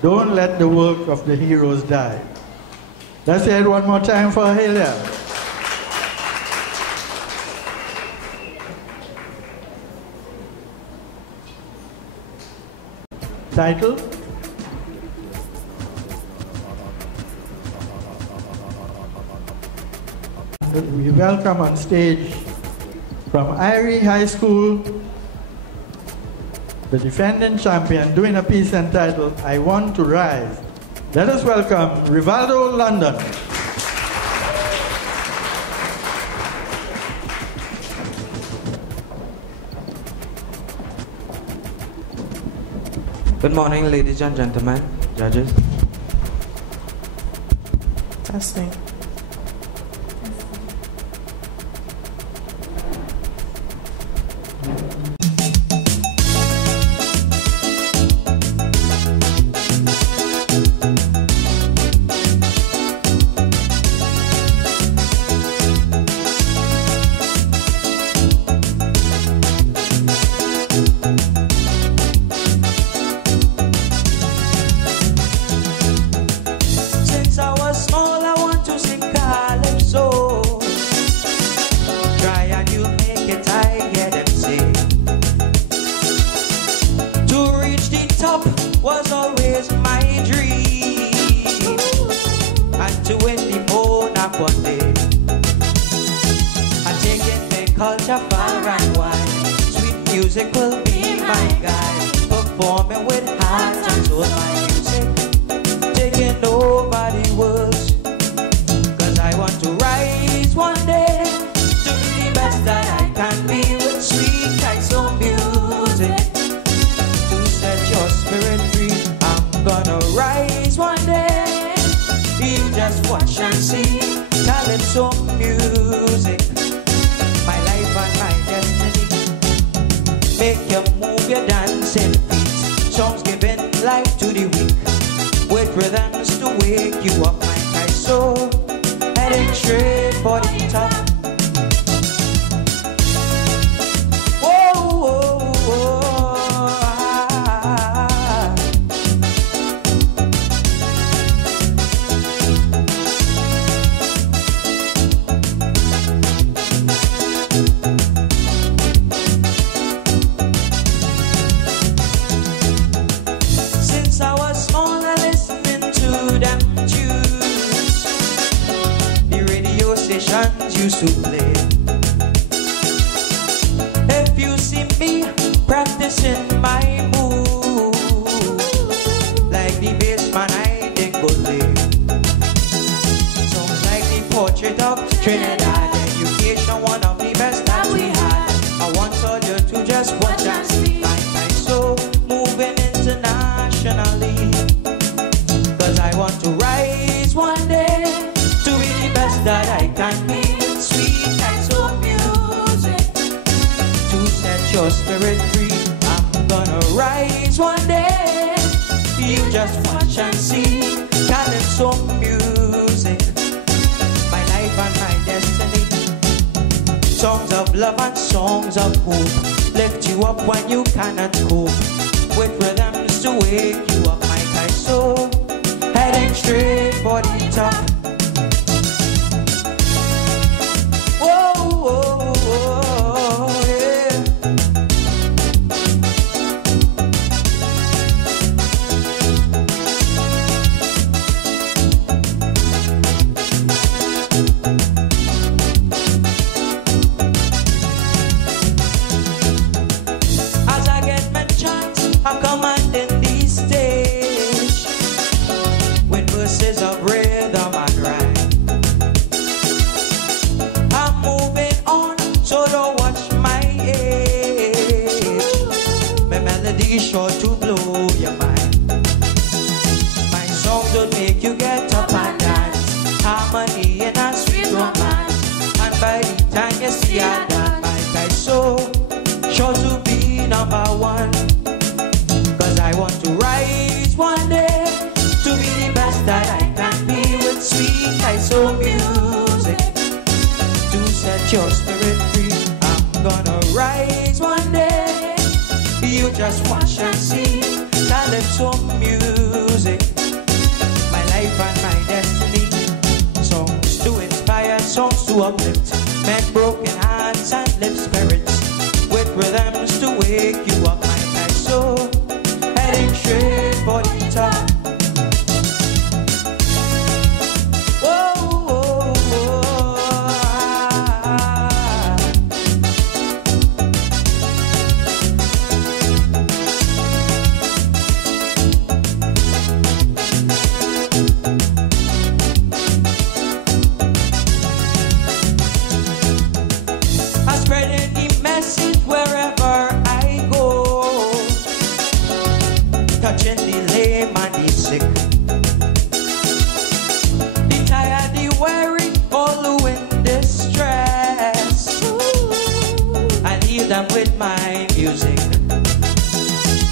Don't let the work of the heroes die. Let's hear it one more time for Ahelia. Title? We welcome on stage from Irie High School, the defending champion doing a piece entitled, I Want to Rise. Let us welcome Rivaldo London. Good morning, ladies and gentlemen, judges. Testing. Since I was small, I want to sing Calypso. Try and you make it, I hear them say. To reach the top was always my dream. And to win the monarch one day. I take it my culture far and wide. Sweet music will be my guide. Performing with heart and soul, my music taking over the world. Cause I want to rise one day to be the best that I can be with sweet Calypso music to set your spirit free. I'm gonna rise one day. You just watch and see Calypso music, my life and my destiny. Make you move your dancing feet. Songs giving life to the weak, with rhythms to wake you up, my Calypso, heading straight for the top. Whoa, whoa, whoa, ah. Since I was small, I listening to them tunes the radio stations used to play. If you see me practicing my move, like the bassman I did go lay. Songs like the portrait of Trinidad, education one of the best that we had. I want all you to just watch and see my Calypso moving internationally. Cause I want to rise one day to be the best that I can be with sweet Calypso music to set your spirit free. I'm gonna rise one day. You just watch and see Calypso music, my life and my destiny. Songs of love and songs of hope lift you up when you cannot cope, with rhythms to wake you up, my Calypso, heading straight for the top. Whoa, whoa, whoa, yeah. As I get my chance, I'm commanding the stage with verses just watch and see. Calypso music, my life and my destiny. Songs to inspire, songs to uplift, men broken hearts and live spirits, with rhythms to wake you up, my guy. So heading straight for the top. With my music,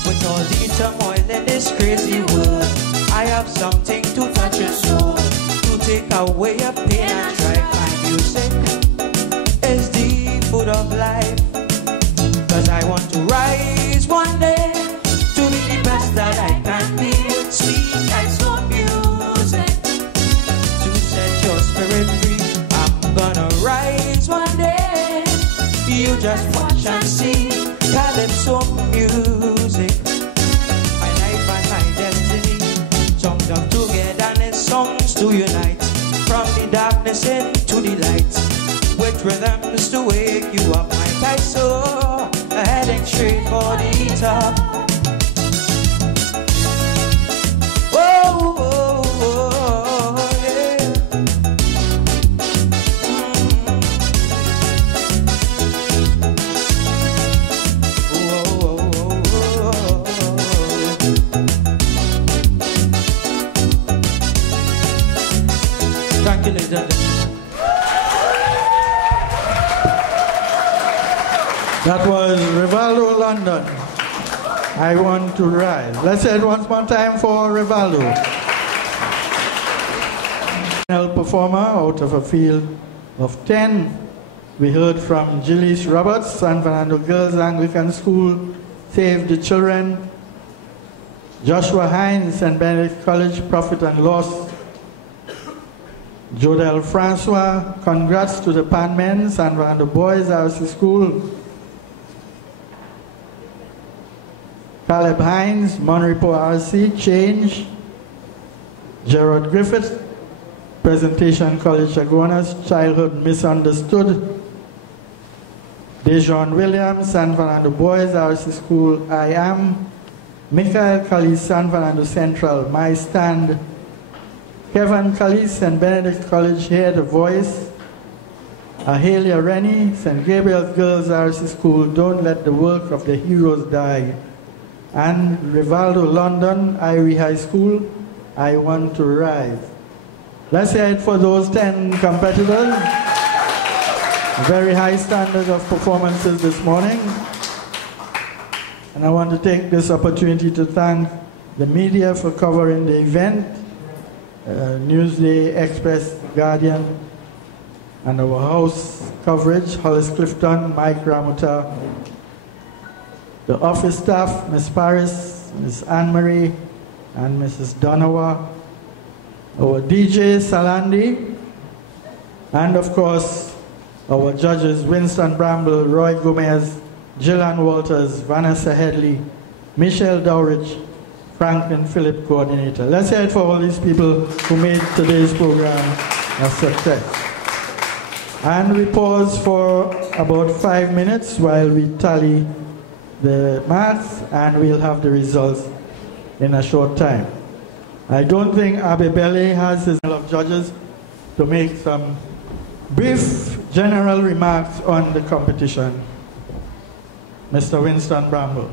with all the turmoil in this crazy world, I have something to touch your soul, to take away your pain and drive. My music is the food of life, cause I want to rise one day to be the best that I can be, with sweet and soul music to set your spirit free. I'm gonna rise one day, you just watch and see. Calypso music, my life and my destiny. Songs of togetherness, songs to unite, from the darkness into the light, with rhythms to wake you up, my guy. So heading straight for the top. That was Rivaldo London. I want to rise. Let's say it once more time for Rivaldo. Final performer out of a field of 10. We heard from Gilles Roberts, San Fernando Girls Anglican School, Save the Children. Joshua Hines, St. Benedict College, Profit and Loss. Jodel Francois, congrats to the Panmen, San Fernando Boys RC School. Caleb Hines, Monrepo RC, Change. Gerard Griffith, Presentation College Agonas, Childhood Misunderstood. Dejon Williams, San Fernando Boys RC School, I Am. Michael Callis, San Fernando Central, My Stand. Kevin Callis, St. Benedict College, Hear the Voice. Ahelia Rennie, St. Gabriel's Girls RC School, Don't Let the Work of the Heroes Die. And Rivaldo London, Irie High School, I Want to Rise. Let's hear it for those 10 competitors. Very high standard of performances this morning. And I want to take this opportunity to thank the media for covering the event. Newsday, Express, Guardian, and our house coverage, Hollis Clifton, Mike Ramuta, the office staff, Ms. Paris, Ms. Anne-Marie, and Mrs. Donawa, our DJ, Salandi, and of course, our judges, Winston Bramble, Roy Gomez, Gillian Walters, Vanessa Headley, Michelle Dowridge, Franklin Phillip, coordinator. Let's hear it for all these people who made today's program a success. And we pause for about 5 minutes while we tally the maths, and we'll have the results in a short time. I don't think Abebele has his panel of judges to make some brief general remarks on the competition. Mr. Winston Bramble.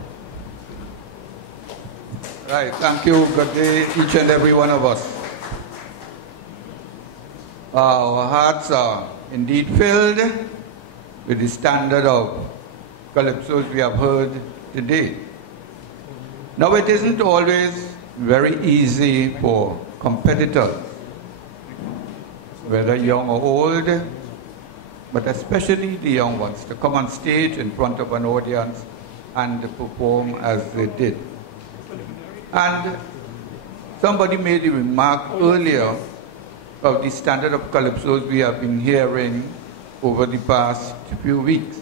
Right, thank you. Good day, each and every one of us. Our hearts are indeed filled with the standard of calypsos we have heard today. Now, it isn't always very easy for competitors, whether young or old, but especially the young ones, to come on stage in front of an audience and perform as they did. And somebody made a remark earlier of the standard of calypsos we have been hearing over the past few weeks.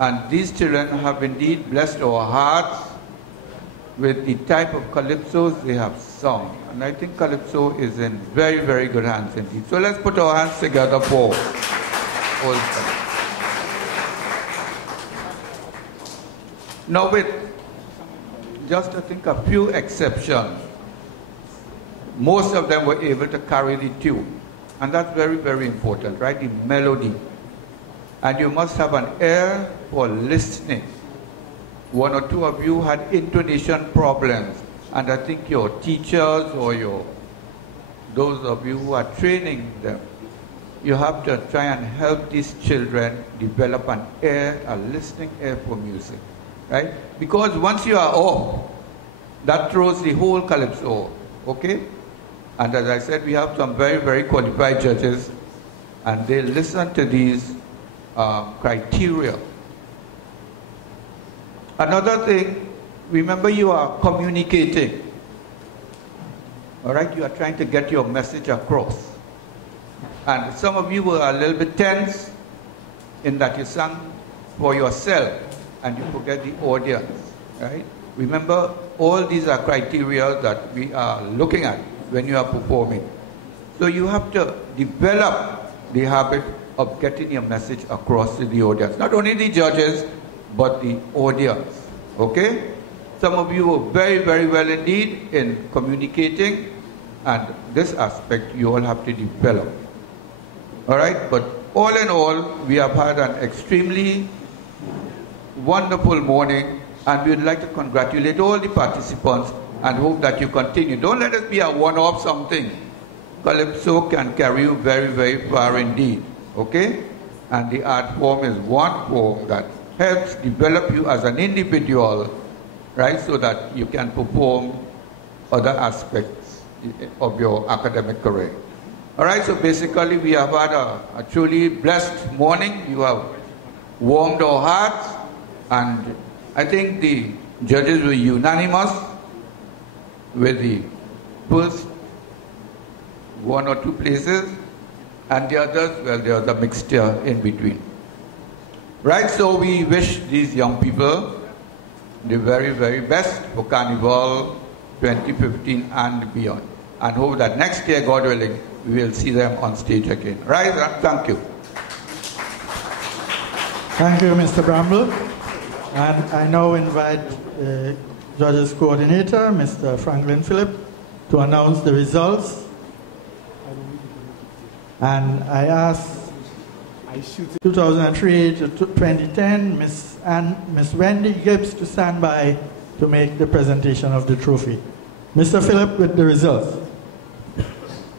And these children have indeed blessed our hearts with the type of calypsos they have sung. And I think Calypso is in very, very good hands indeed. So let's put our hands together for all of them. Now with just I think a few exceptions, most of them were able to carry the tune. And that's very, very important, right? The melody. And you must have an ear for listening. One or two of you had intonation problems. And I think your teachers or those of you who are training them, you have to try and help these children develop an ear, a listening ear for music, right? Because once you are off, that throws the whole calypso, okay? And as I said, we have some very, very qualified judges, and they listen to these criteria. Another thing, remember you are communicating. All right, you are trying to get your message across. And some of you were a little bit tense in that you sang for yourself and you forget the audience, right? Remember, all these are criteria that we are looking at when you are performing. So you have to develop the habit of getting your message across to the audience. Not only the judges, but the audience, okay? Some of you were very, very well indeed in communicating, and this aspect you all have to develop. All right, but all in all, we have had an extremely wonderful morning, and we would like to congratulate all the participants and hope that you continue. Don't let it be a one-off something. Calypso can carry you very, very far indeed, okay? And the art form is one form that helps develop you as an individual, right, so that you can perform other aspects of your academic career. All right, so basically we have had a truly blessed morning. You have warmed our hearts, and I think the judges were unanimous with the first one or two places, and the others, well, there was a mixture in between. Right, so we wish these young people the very, very best for Carnival 2015 and beyond, and hope that next year, God willing, we will see them on stage again. Right, thank you. Thank you, Mr. Bramble. And I now invite Judges Coordinator, Mr. Franklin Phillip, to announce the results. And I ask 2003 to 2010, Miss Wendy Gibbs to stand by to make the presentation of the trophy. Mr. Phillip with the results.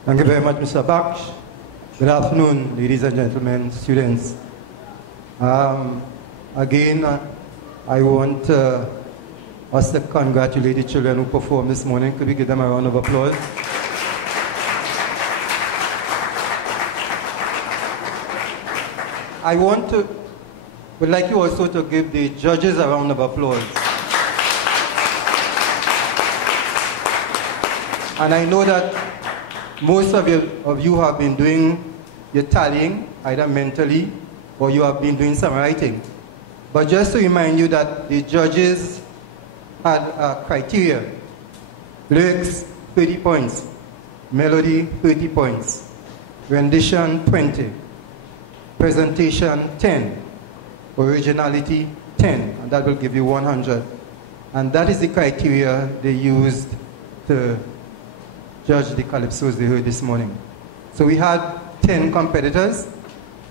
Thank you very much, Mr. Baksh. Good afternoon, ladies and gentlemen, students. Again, I want us to congratulate the children who performed this morning. Could we give them a round of applause? I would like you also to give the judges a round of applause. And I know that most of you have been doing your tallying, either mentally or you have been doing some writing. But just to remind you that the judges had a criteria. Lyrics, 30 points. Melody, 30 points. Rendition, 20. Presentation, 10. Originality, 10. And that will give you 100. And that is the criteria they used to judge the calypsos they heard this morning. So we had 10 competitors.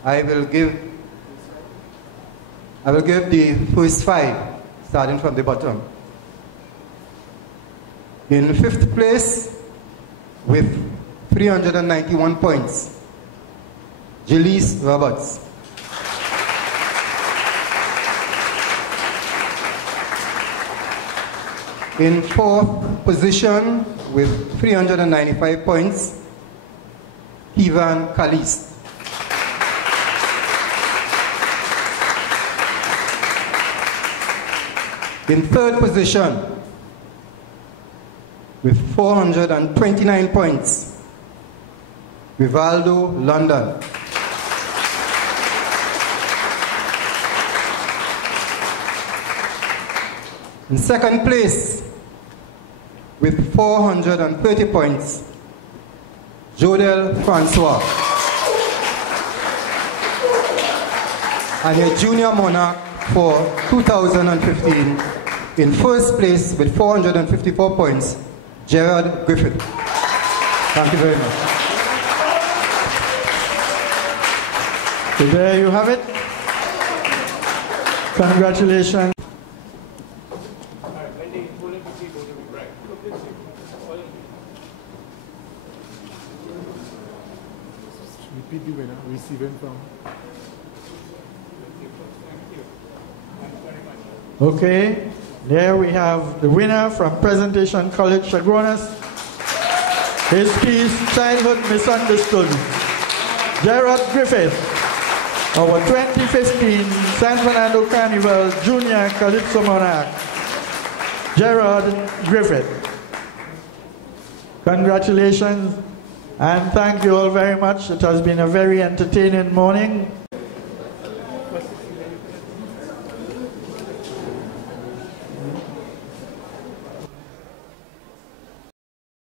I will give the first 5, starting from the bottom. In 5th place, with 391 points, Jilise Roberts. In 4th position, with 395 points, Ivan Kalis. In third position, with 429 points, Rivaldo, London. In second place, with 430 points, Jodel Francois. And your junior monarch for 2015, in first place with 454 points, Gerard Griffith. Thank you very much. So there you have it. Congratulations. Repeat the winner, receiving from. Okay, there we have the winner from Presentation College Chaguanas. His piece, Childhood Misunderstood. Gerard Griffith, our 2015 San Fernando Carnival Junior Calypso Monarch. Gerard Griffith. Congratulations and thank you all very much. It has been a very entertaining morning.